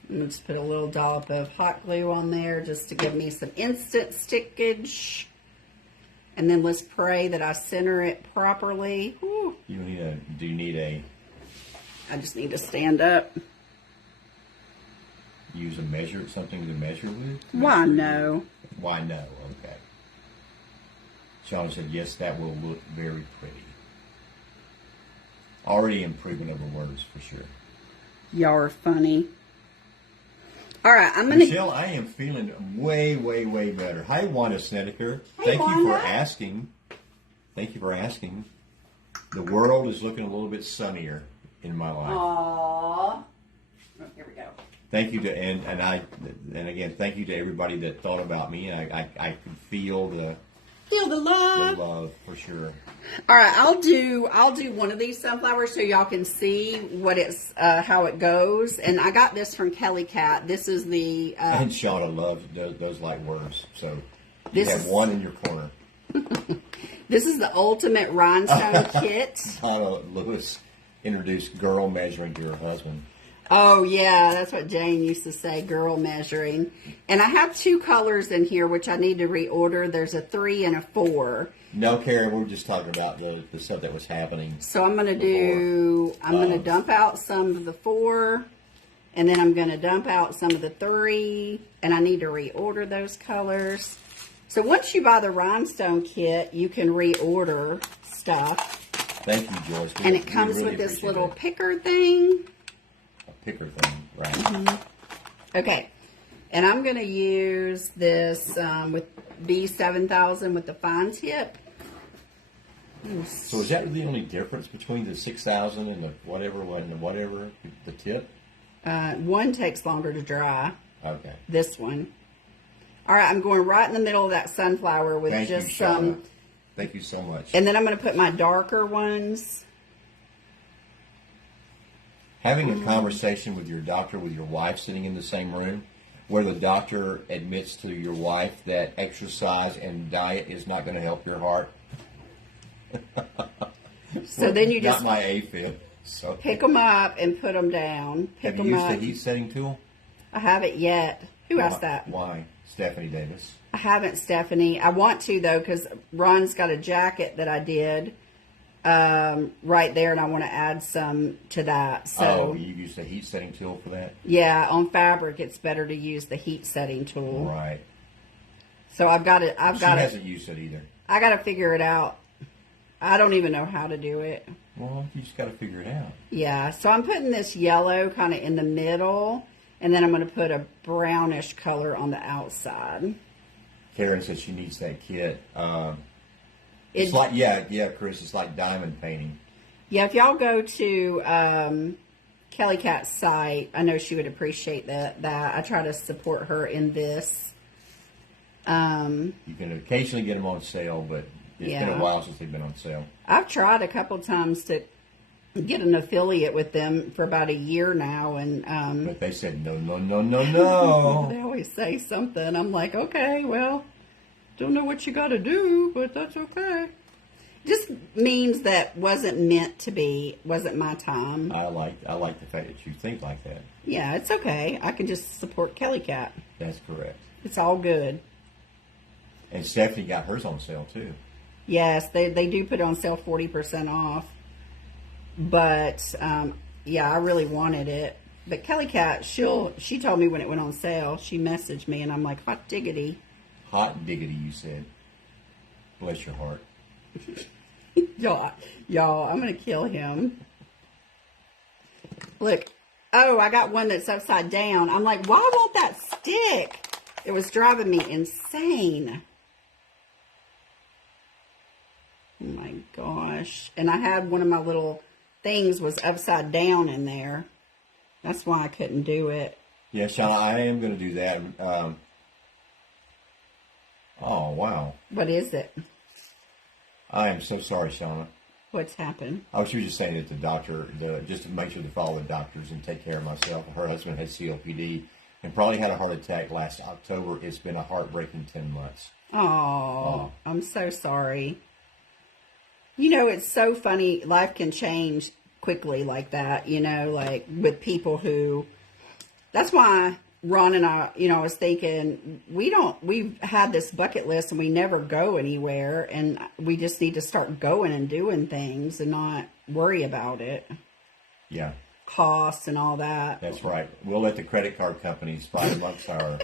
Let's put a little dollop of hot glue on there just to give me some instant stickage. And then let's pray that I center it properly. Whew. Do you need a... I just need to stand up. Use something to measure with? Why no? Why no? Okay. Shauna said, yes, that will look very pretty. Already improvement over words, for sure. Y'all are funny. All right, I'm going to... Michelle, I am feeling way, way, way better. Hi, Wanda Snedeker. Hey, Thank you for asking. Thank you for asking. The world is looking a little bit sunnier in my life. Aww. Oh, here we go. Thank you to and again, thank you to everybody that thought about me. I could feel the love. The love, for sure. All right, I'll do one of these sunflowers so y'all can see what it's how it goes. And I got this from Kelly Cat. This is the and Shauna loves those like worms. So you have one in your corner. This is the ultimate rhinestone kit. Donna Lewis introduced girl measuring to her husband. Oh, yeah, that's what Jane used to say, girl measuring. And I have 2 colors in here, which I need to reorder. There's a 3 and a 4. No, Karen, we're just talking about the stuff that was happening. So I'm going to dump out some of the 4, and then I'm going to dump out some of the 3, and I need to reorder those colors. So once you buy the rhinestone kit, you can reorder stuff. Thank you, Joyce. And it comes with this little picker thing. Picker thing, right? Mm-hmm. Okay, and I'm going to use this with B7000 with the fine tip. So is that the only difference between the 6000 and the whatever, the tip? One takes longer to dry. Okay. This one. All right, I'm going right in the middle of that sunflower with some. Thank you so much. And then I'm going to put my darker ones. Having a conversation with your doctor, with your wife sitting in the same room, where the doctor admits to your wife that exercise and diet is not going to help your heart. So then you just not my AFib. So pick them up and put them down. Have you used the heat setting tool? I haven't yet. Who asked that? Why? Stephanie Davis. I haven't, Stephanie. I want to, though, because Ron's got a jacket that I did right there, and I want to add some to that. So, you use the heat setting tool for that? Yeah, on fabric, it's better to use the heat setting tool. Right. So I've got it. She hasn't used it either. I got to figure it out. I don't even know how to do it. Well, you just got to figure it out. Yeah, so I'm putting this yellow kind of in the middle, and then I'm going to put a brownish color on the outside. Karen said she needs that kit. It's like, yeah, Chris, it's like diamond painting. Yeah, if y'all go to Kelly Cat's site, I know she would appreciate that. I try to support her in this. You can occasionally get them on sale, but it's been a while since they've been on sale. I've tried a couple times to get an affiliate with them for about a year now, and but they said no. They always say something. I'm like, okay, well, don't know what you got to do, but that's okay. Just means that wasn't meant to be, wasn't my time. I like the fact that you think like that. Yeah, it's okay. I can just support Kelly Cat. That's correct. It's all good. And Stephanie got hers on sale too. Yes, they do put it on sale 40% off. But yeah, I really wanted it. But Kelly Cat, she told me when it went on sale. She messaged me, and I'm like, hot diggity. Hot diggity, you said. Bless your heart. y'all, I'm gonna kill him. Look, oh, I got one that's upside down. I'm like, why won't that stick? It was driving me insane. Oh my God. gosh. And I had one of my little things was upside down in there. That's why I couldn't do it. Yeah, Shauna, I am going to do that. Oh, wow. What is it? I am so sorry, Shauna. What's happened? I was just saying that the doctor, just to make sure to follow the doctors and take care of myself. Her husband had COPD and probably had a heart attack last October. It's been a heartbreaking 10 months. Oh, I'm so sorry. You know, it's so funny. Life can change quickly like that, you know, like with people who, that's why Ron and I, you know, I was thinking, we've had this bucket list and we never go anywhere, and we just need to start going and doing things and not worry about it. Yeah. Costs and all that. That's right. We'll let the credit card companies buy amongst our...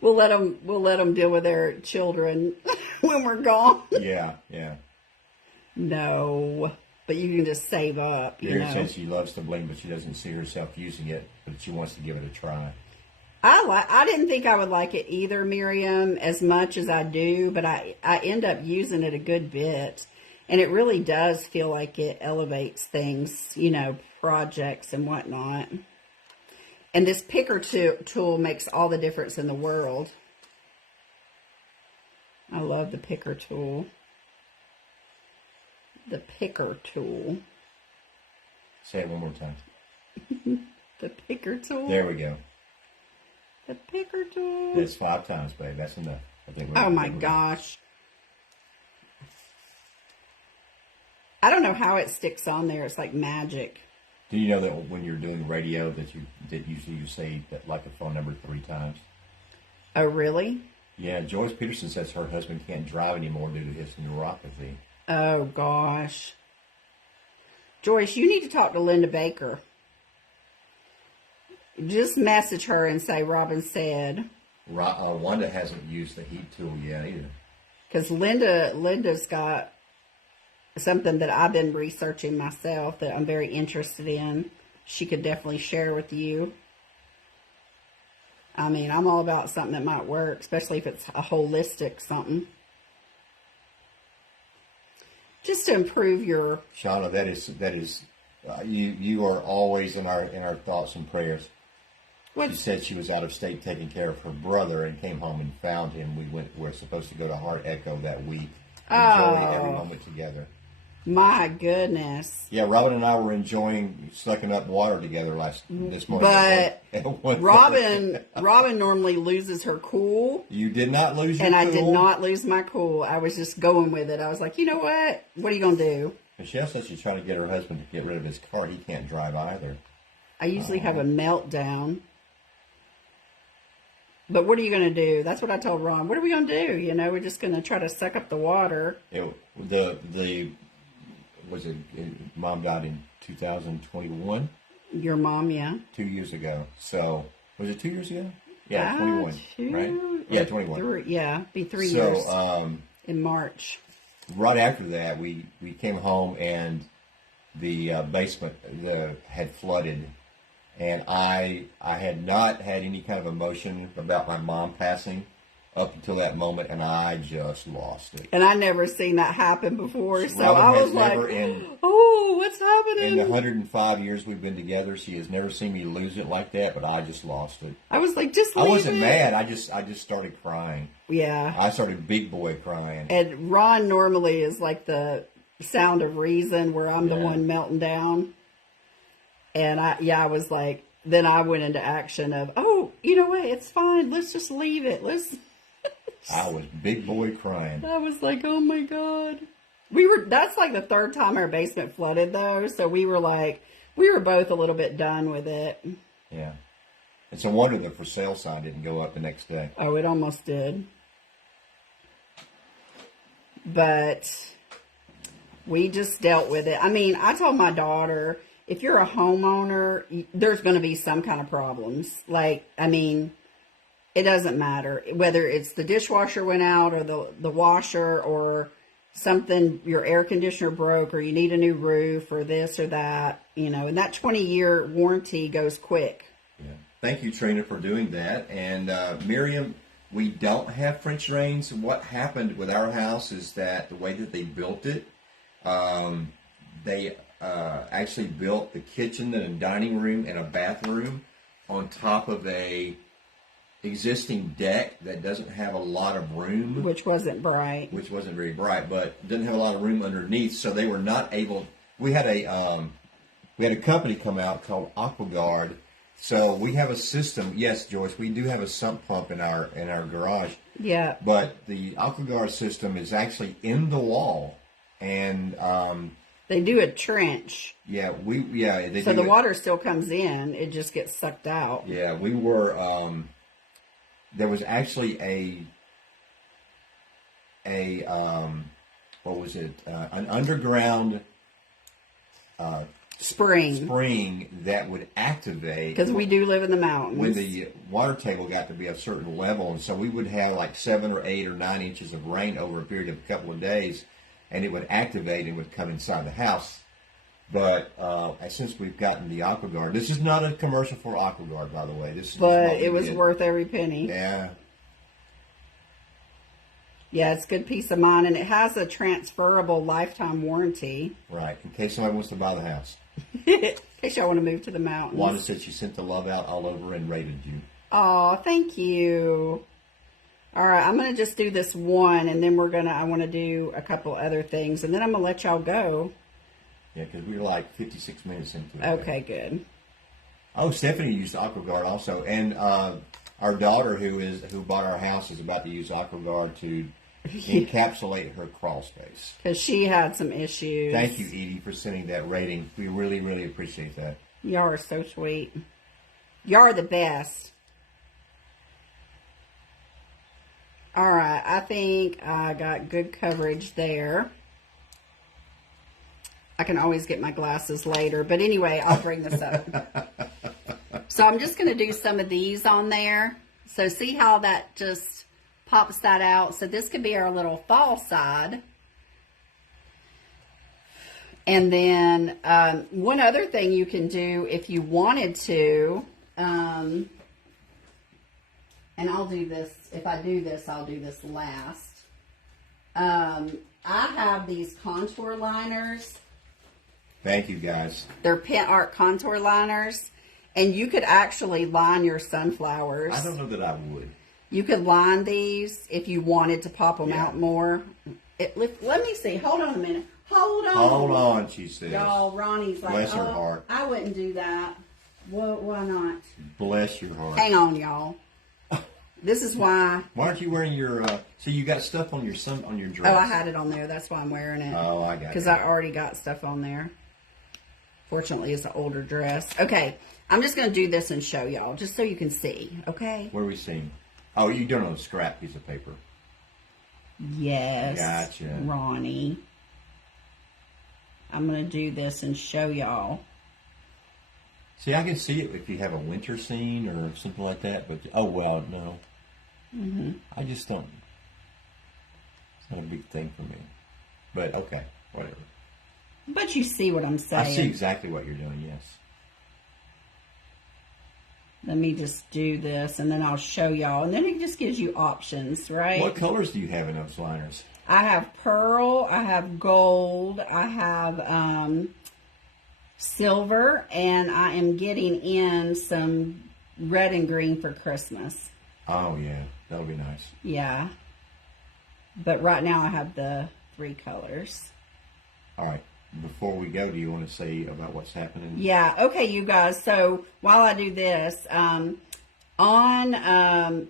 We'll let them deal with their children when we're gone. Yeah, yeah. No, but you can just save up. Mary says she loves to bling, but she doesn't see herself using it, but she wants to give it a try. I didn't think I would like it either, Miriam, as much as I do, but I end up using it a good bit, and it really does feel like it elevates things, you know, projects and whatnot. And this picker tool makes all the difference in the world. I love the picker tool. The picker tool. Say it one more time. The picker tool. There we go. The picker tool. That's 5 times, babe. That's enough. I think Oh my gosh. I don't know how it sticks on there. It's like magic. Do you know that when you're doing radio that usually you say that like a phone number 3 times? Oh, really? Yeah, Joyce Peterson says her husband can't drive anymore due to his neuropathy. Oh, gosh. Joyce, you need to talk to Linda Baker. Just message her and say Robin said. Wanda hasn't used the heat tool yet either. Because Linda's got something that I've been researching myself that I'm very interested in. She could definitely share with you. I mean, I'm all about something that might work, especially if it's a holistic something. Just to improve your... Shauna, that is you are always in our thoughts and prayers. She said she was out of state taking care of her brother and came home and found him. We're supposed to go to Heart Echo that week. Enjoy every moment together. My goodness. Yeah, Robin and I were enjoying sucking up water together this morning. But Robin normally loses her cool. You did not lose your cool? And cool? I did not lose my cool. I was just going with it. I was like, you know what? What are you going to do? Michelle says she's trying to get her husband to get rid of his car. He can't drive either. I usually have a meltdown. But what are you going to do? That's what I told Ron. What are we going to do? You know, we're just going to try to suck up the water. Mom died in 2021? Your mom, yeah. 2 years ago. So, was it 2 years ago? Yeah, 21, right? Yeah, 21. Be 3 years So, in March. Right after that, we came home and the basement had flooded. And I had not had any kind of emotion about my mom passing up until that moment, and I just lost it. And I never seen that happen before, so Robin I was like, "Oh, what's happening?" In the 105 years we've been together, she has never seen me lose it like that, but I just lost it. I was like, "Just leave I wasn't it." mad. I just started crying. Yeah. I started big boy crying. And Ron normally is like the sound of reason, where I'm the one melting down. And I was like, then I went into action of, oh, you know what? It's fine. Let's just leave it. I was big boy crying. I was like, oh my God. That's like the 3rd time our basement flooded though. So we were both a little bit done with it. Yeah. It's a wonder the for sale sign didn't go up the next day. Oh, it almost did. But we just dealt with it. I mean, I told my daughter, if you're a homeowner, there's going to be some kind of problems. Like, I mean, it doesn't matter whether it's the dishwasher went out or the washer or something, your air conditioner broke or you need a new roof or this or that, you know, and that 20-year warranty goes quick. Yeah. Thank you, Trina, for doing that. And Miriam, we don't have French drains. What happened with our house is that the way that they built it, They actually built the kitchen and a dining room and a bathroom on top of a existing deck that doesn't have a lot of room. Which wasn't bright. Which wasn't very bright, but didn't have a lot of room underneath, so they were not able. We had a company come out called AquaGuard. So we have a system. Yes, Joyce, we do have a sump pump in our garage. Yeah. But the AquaGuard system is actually in the wall, and they do a trench. Yeah, so the water still comes in; it just gets sucked out. Yeah, we were. There was actually what was it? An underground spring that would activate because we do live in the mountains when the water table got to be a certain level, and so we would have like 7 or 8 or 9 inches of rain over a period of a couple of days, and it would activate and would come inside the house. But since we've gotten the AquaGuard, this is not a commercial for AquaGuard, by the way. But it was worth every penny. Yeah. Yeah, it's good peace of mind, and it has a transferable lifetime warranty. Right, in case somebody wants to buy the house. In case y'all want to move to the mountains. Wanda said she sent the love out all over and rated you. Oh, thank you. All right, I'm going to just do this one, and then I want to do a couple other things, and then I'm going to let y'all go. Yeah, because we're like 56 minutes into it. Okay, good. Oh, Stephanie used AquaGuard also, and our daughter who bought our house is about to use AquaGuard to encapsulate her crawl space. Because she had some issues. Thank you, Edie, for sending that rating. We really, really appreciate that. Y'all are so sweet. Y'all are the best. All right, I think I got good coverage there. I can always get my glasses later. But anyway, I'll bring this up. So I'm just going to do some of these on there. So see how that just pops that out. So this could be our little fall side. And then one other thing you can do if you wanted to, and I'll do this, if I do this, I'll do this last. I have these contour liners. Thank you, guys. They're Pent Art contour liners, and you could actually line your sunflowers. I don't know that I would. You could line these if you wanted to pop them out more. Let me see. Hold on a minute. Hold on, she says. Y'all, Ronnie's like, bless her heart. I wouldn't do that. Why not? Bless your heart. Hang on, y'all. This is why. Why aren't you wearing your? So you got stuff on your dress. Oh, I had it on there. That's why I'm wearing it. Oh, I got it. Because I already got stuff on there. Fortunately, it's an older dress. Okay, I'm just going to do this and show y'all, just so you can see. Okay. What are we seeing? Oh, you're doing it on a scrap piece of paper. Yes. Gotcha. Ronnie. I'm going to do this and show y'all. See, I can see it if you have a winter scene or something like that, but, oh, well, no. Mm-hmm. I just don't. It's not a big thing for me. But, okay, whatever. But you see what I'm saying. I see exactly what you're doing, yes. Let me just do this, and then I'll show y'all. And then it just gives you options, right? What colors do you have in those liners? I have pearl, I have gold, I have silver, and I am getting in some red and green for Christmas. Oh, yeah. That'll be nice. Yeah. But right now I have the 3 colors. All right. Before we go, do you want to say about what's happening? Yeah. Okay, you guys. So while I do this, for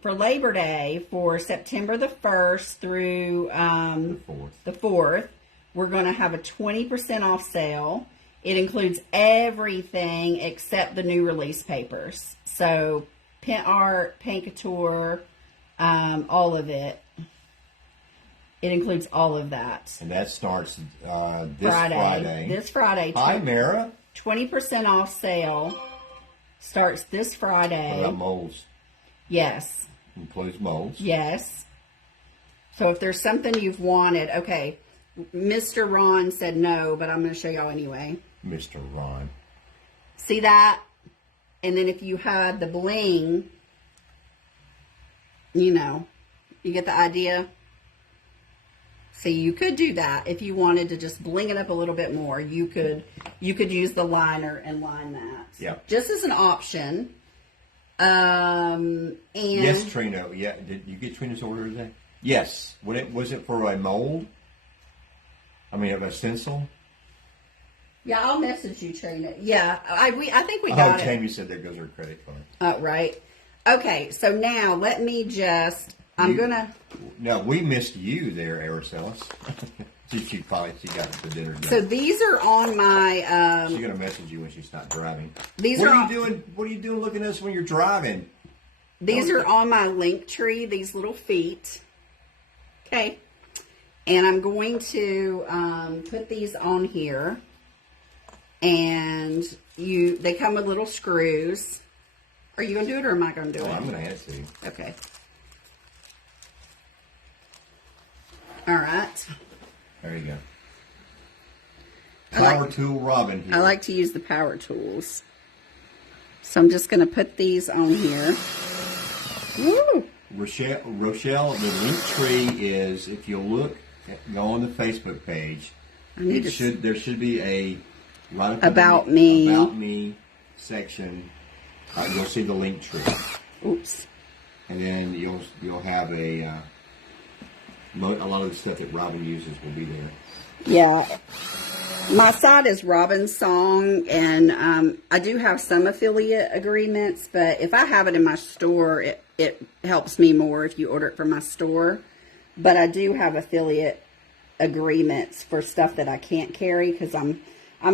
Labor Day, for September the 1st through the 4th, we're going to have a 20% off sale. It includes everything except the new release papers. So Pent Art, Paint Couture, all of it. It includes all of that. And that starts this Friday. This Friday. Hi, Mara. 20% off sale starts this Friday. What about molds? Yes. Includes molds? Yes. So if there's something you've wanted, okay, Mr. Ron said no, but I'm going to show y'all anyway. Mr. Ron. See that? And then if you had the bling, you know, you get the idea? See, you could do that if you wanted to just bling it up a little bit more. You could use the liner and line that. Yeah. Just as an option. And yes, Trina. Yeah, did you get Trina's order today? Yes. Was it for a mold? I mean, of a stencil. Yeah, I'll message you, Trina. Yeah, I think we got it. Tammy said there goes her credit card. Right. Okay, so now let me just. No, we missed you there, Araceli. she got the dinner done. So these are on my. She's gonna message you when she's not driving. What are you doing? What are you doing looking at us when you're driving? These are on my link tree. These little feet. Okay, and I'm going to put these on here, and they come with little screws. Are you gonna do it, or am I gonna do it? I'm gonna add it to you. Okay. All right. There you go. Power tool Robin here. I like to use the power tools. So I'm just going to put these on here. Woo! Rochelle, the link tree is, if you look, go on the Facebook page. There should be a About Me section. You'll see the link tree. Oops. And then you'll have a lot of the stuff that Robin uses will be there. Yeah. My site is Robin's Song, and I do have some affiliate agreements, but if I have it in my store, it helps me more if you order it from my store. But I do have affiliate agreements for stuff that I can't carry because I'm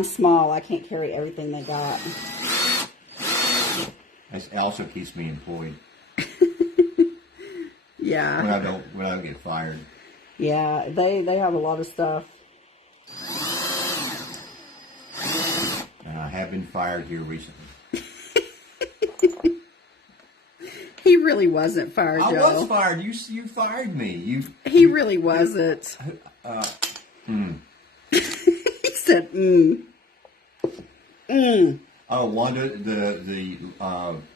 small. I can't carry everything they got. It also keeps me employed. Yeah. When I don't get fired. Yeah, they have a lot of stuff. And I have been fired here recently. He really wasn't fired, Joe. I was fired. You fired me. He really wasn't. He said, Oh, Wanda, the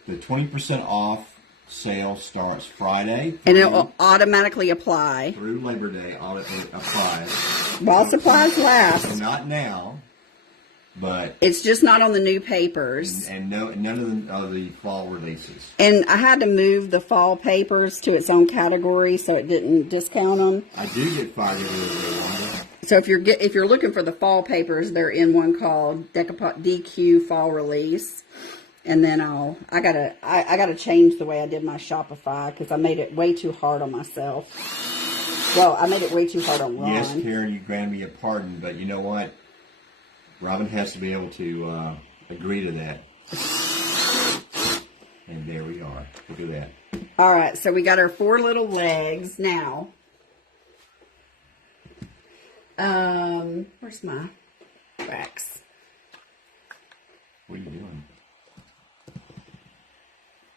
20% off sale starts Friday. And it will automatically apply. Through Labor Day, it applies. While supplies last. Not now, but... It's just not on the new papers. And none of the fall releases. And I had to move the fall papers to its own category so it didn't discount them. I do get fired every day, Wanda. So if you're looking for the fall papers, they're in one called DQ Fall Release. And then I gotta change the way I did my Shopify because I made it way too hard on myself. Well, I made it way too hard on Ron. Yes, Karen, you granted me a pardon, but you know what? Robin has to be able to agree to that. And there we are. Look at that. All right, so we got our 4 little legs now. Where's my wax? What are you doing?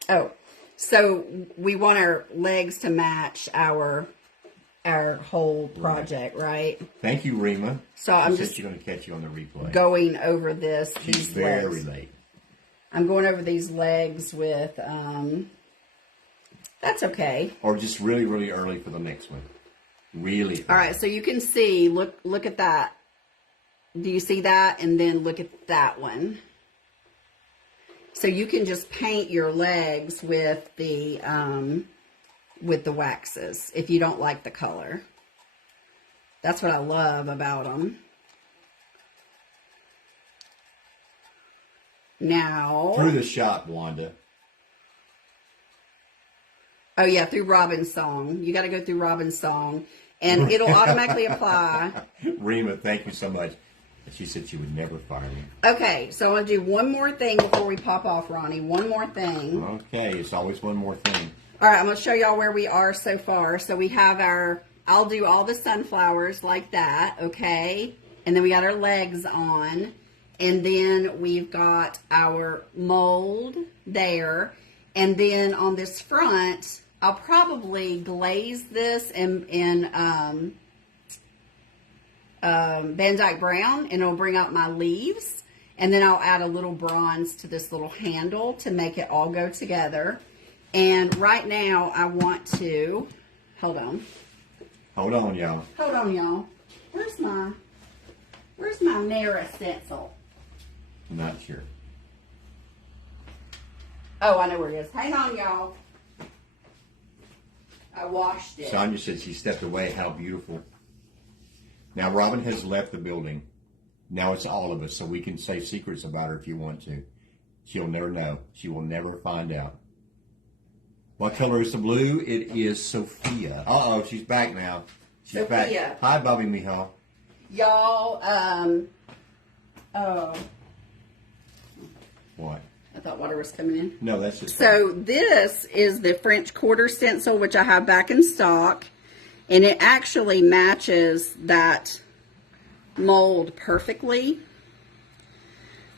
Oh, so we want our legs to match our whole project, right? Thank you, Rima. So I'm just going to catch you on the replay. Going over She's very late. I'm going over these legs with, that's okay. Or just really, really early for the next one. Really early. All right, so you can see, look at that. Do you see that? And then look at that one. So you can just paint your legs with the waxes if you don't like the color. That's what I love about them. Now... Through the shop, Wanda. Oh, yeah, through Robin's Song. You got to go through Robin's Song, and it'll automatically apply. Rima, thank you so much. She said she would never fire me. Okay, so I want to do one more thing before we pop off, Ronnie. One more thing. Okay, it's always one more thing. All right, I'm going to show y'all where we are so far. So we have I'll do all the sunflowers like that, okay? And then we got our legs on. And then we've got our mold there. And then on this front, I'll probably glaze this in Van Dyke Brown, and it'll bring out my leaves. And then I'll add a little bronze to this little handle to make it all go together. And right now I want to, hold on. Hold on, y'all. Hold on, y'all. Where's my Mara stencil? Not sure. Oh, I know where it is. Hang on, y'all. I washed it. Sonia said she stepped away. How beautiful. Now, Robin has left the building. Now it's all of us, so we can say secrets about her if you want to. She'll never know. She will never find out. What color is the blue? It is Sophia. Uh-oh, she's back now. She's Sophia. back. Hi, Bobby Mihal. Y'all, oh. What? I thought water was coming in. No, that's just... So this is the French quarter stencil, which I have back in stock. And it actually matches that mold perfectly.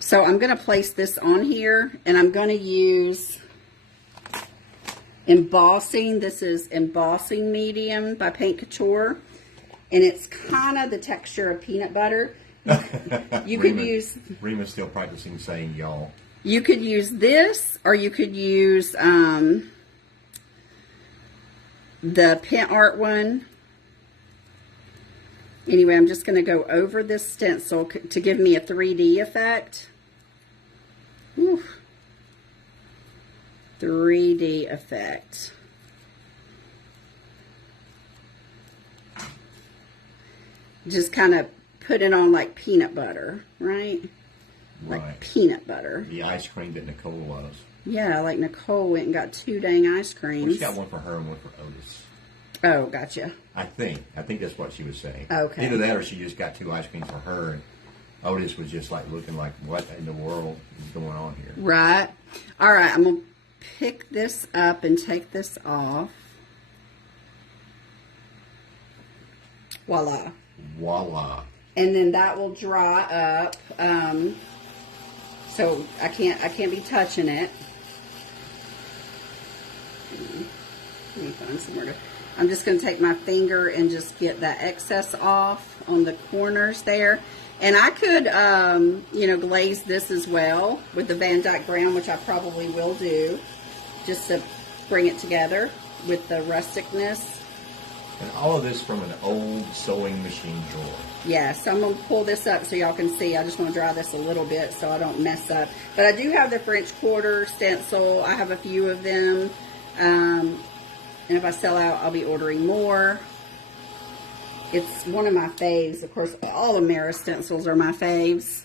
So I'm going to place this on here, and I'm going to use embossing. This is embossing medium by Paint Couture, and it's kind of the texture of peanut butter. You could use... Rima's still practicing saying y'all. You could use this, or you could use the Pent Art one. Anyway, I'm just going to go over this stencil to give me a 3D effect. Whew. 3D effect. Just kind of put it on like peanut butter, right? Like Right. peanut butter. The ice cream that Nicole loves. Yeah, like Nicole went and got 2 dang ice Well, creams. she's got one for her and one for Otis. Oh, gotcha. I think that's what she was saying. Okay. Either that or she just got 2 ice creams for her, and Otis was just like looking like, what in the world is going on here? Right. All right, I'm going to pick this up and take this off. Voila. Voila. And then that will dry up. So I can't be touching it. Let me find somewhere to... I'm just going to take my finger and just get that excess off on the corners there. And I could, glaze this as well with the Van Dyke Brown, which I probably will do, just to bring it together with the rusticness. And all of this from an old sewing machine drawer. Yeah, so I'm going to pull this up so y'all can see. I just want to dry this a little bit so I don't mess up. But I do have the French quarter stencil. I have a few of them. And if I sell out, I'll be ordering more. It's one of my faves. Of course, all the Mara stencils are my faves.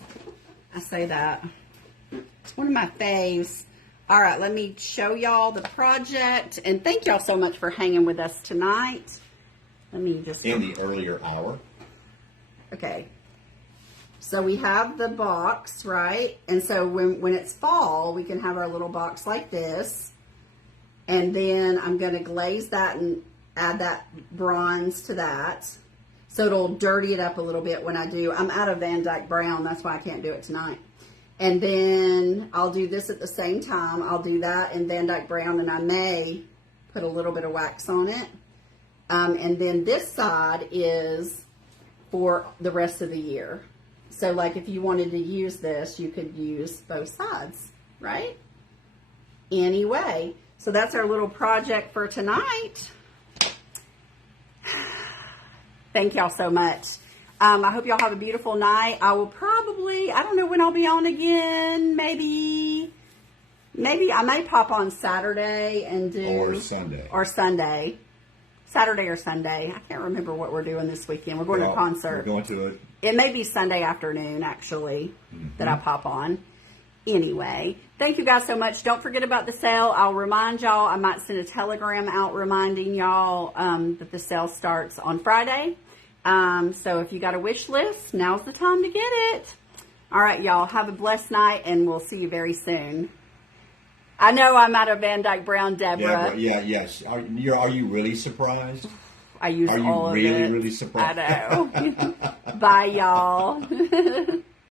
I say that. It's one of my faves. All right, let me show y'all the project. And thank y'all so much for hanging with us tonight. Let me just... In the earlier hour. Okay. So we have the box, right? And so when it's fall, we can have our little box like this. And then I'm going to glaze that and add that bronze to that. So it'll dirty it up a little bit when I do. I'm out of Van Dyke Brown. That's why I can't do it tonight. And then I'll do this at the same time. I'll do that in Van Dyke Brown, and I may put a little bit of wax on it. And then this side is for the rest of the year. So like if you wanted to use this, you could use both sides, right? Anyway, so that's our little project for tonight. Thank y'all so much. I hope y'all have a beautiful night. I will probably, I don't know when I'll be on again. Maybe I may pop on Saturday and do... Or Sunday. Or Sunday. Saturday or Sunday. I can't remember what we're doing this weekend. We're going to a concert. We're going to it. It may be Sunday afternoon, actually, that I pop on. Anyway, thank you guys so much. Don't forget about the sale. I'll remind y'all. I might send a telegram out reminding y'all that the sale starts on Friday. So if you got a wish list, now's the time to get it. All right, y'all. Have a blessed night, and we'll see you very soon. I know I'm out of Van Dyke Brown, Deborah. Yes. Are you really surprised? I use all of it. Are you really, really surprised? I know. Bye, y'all.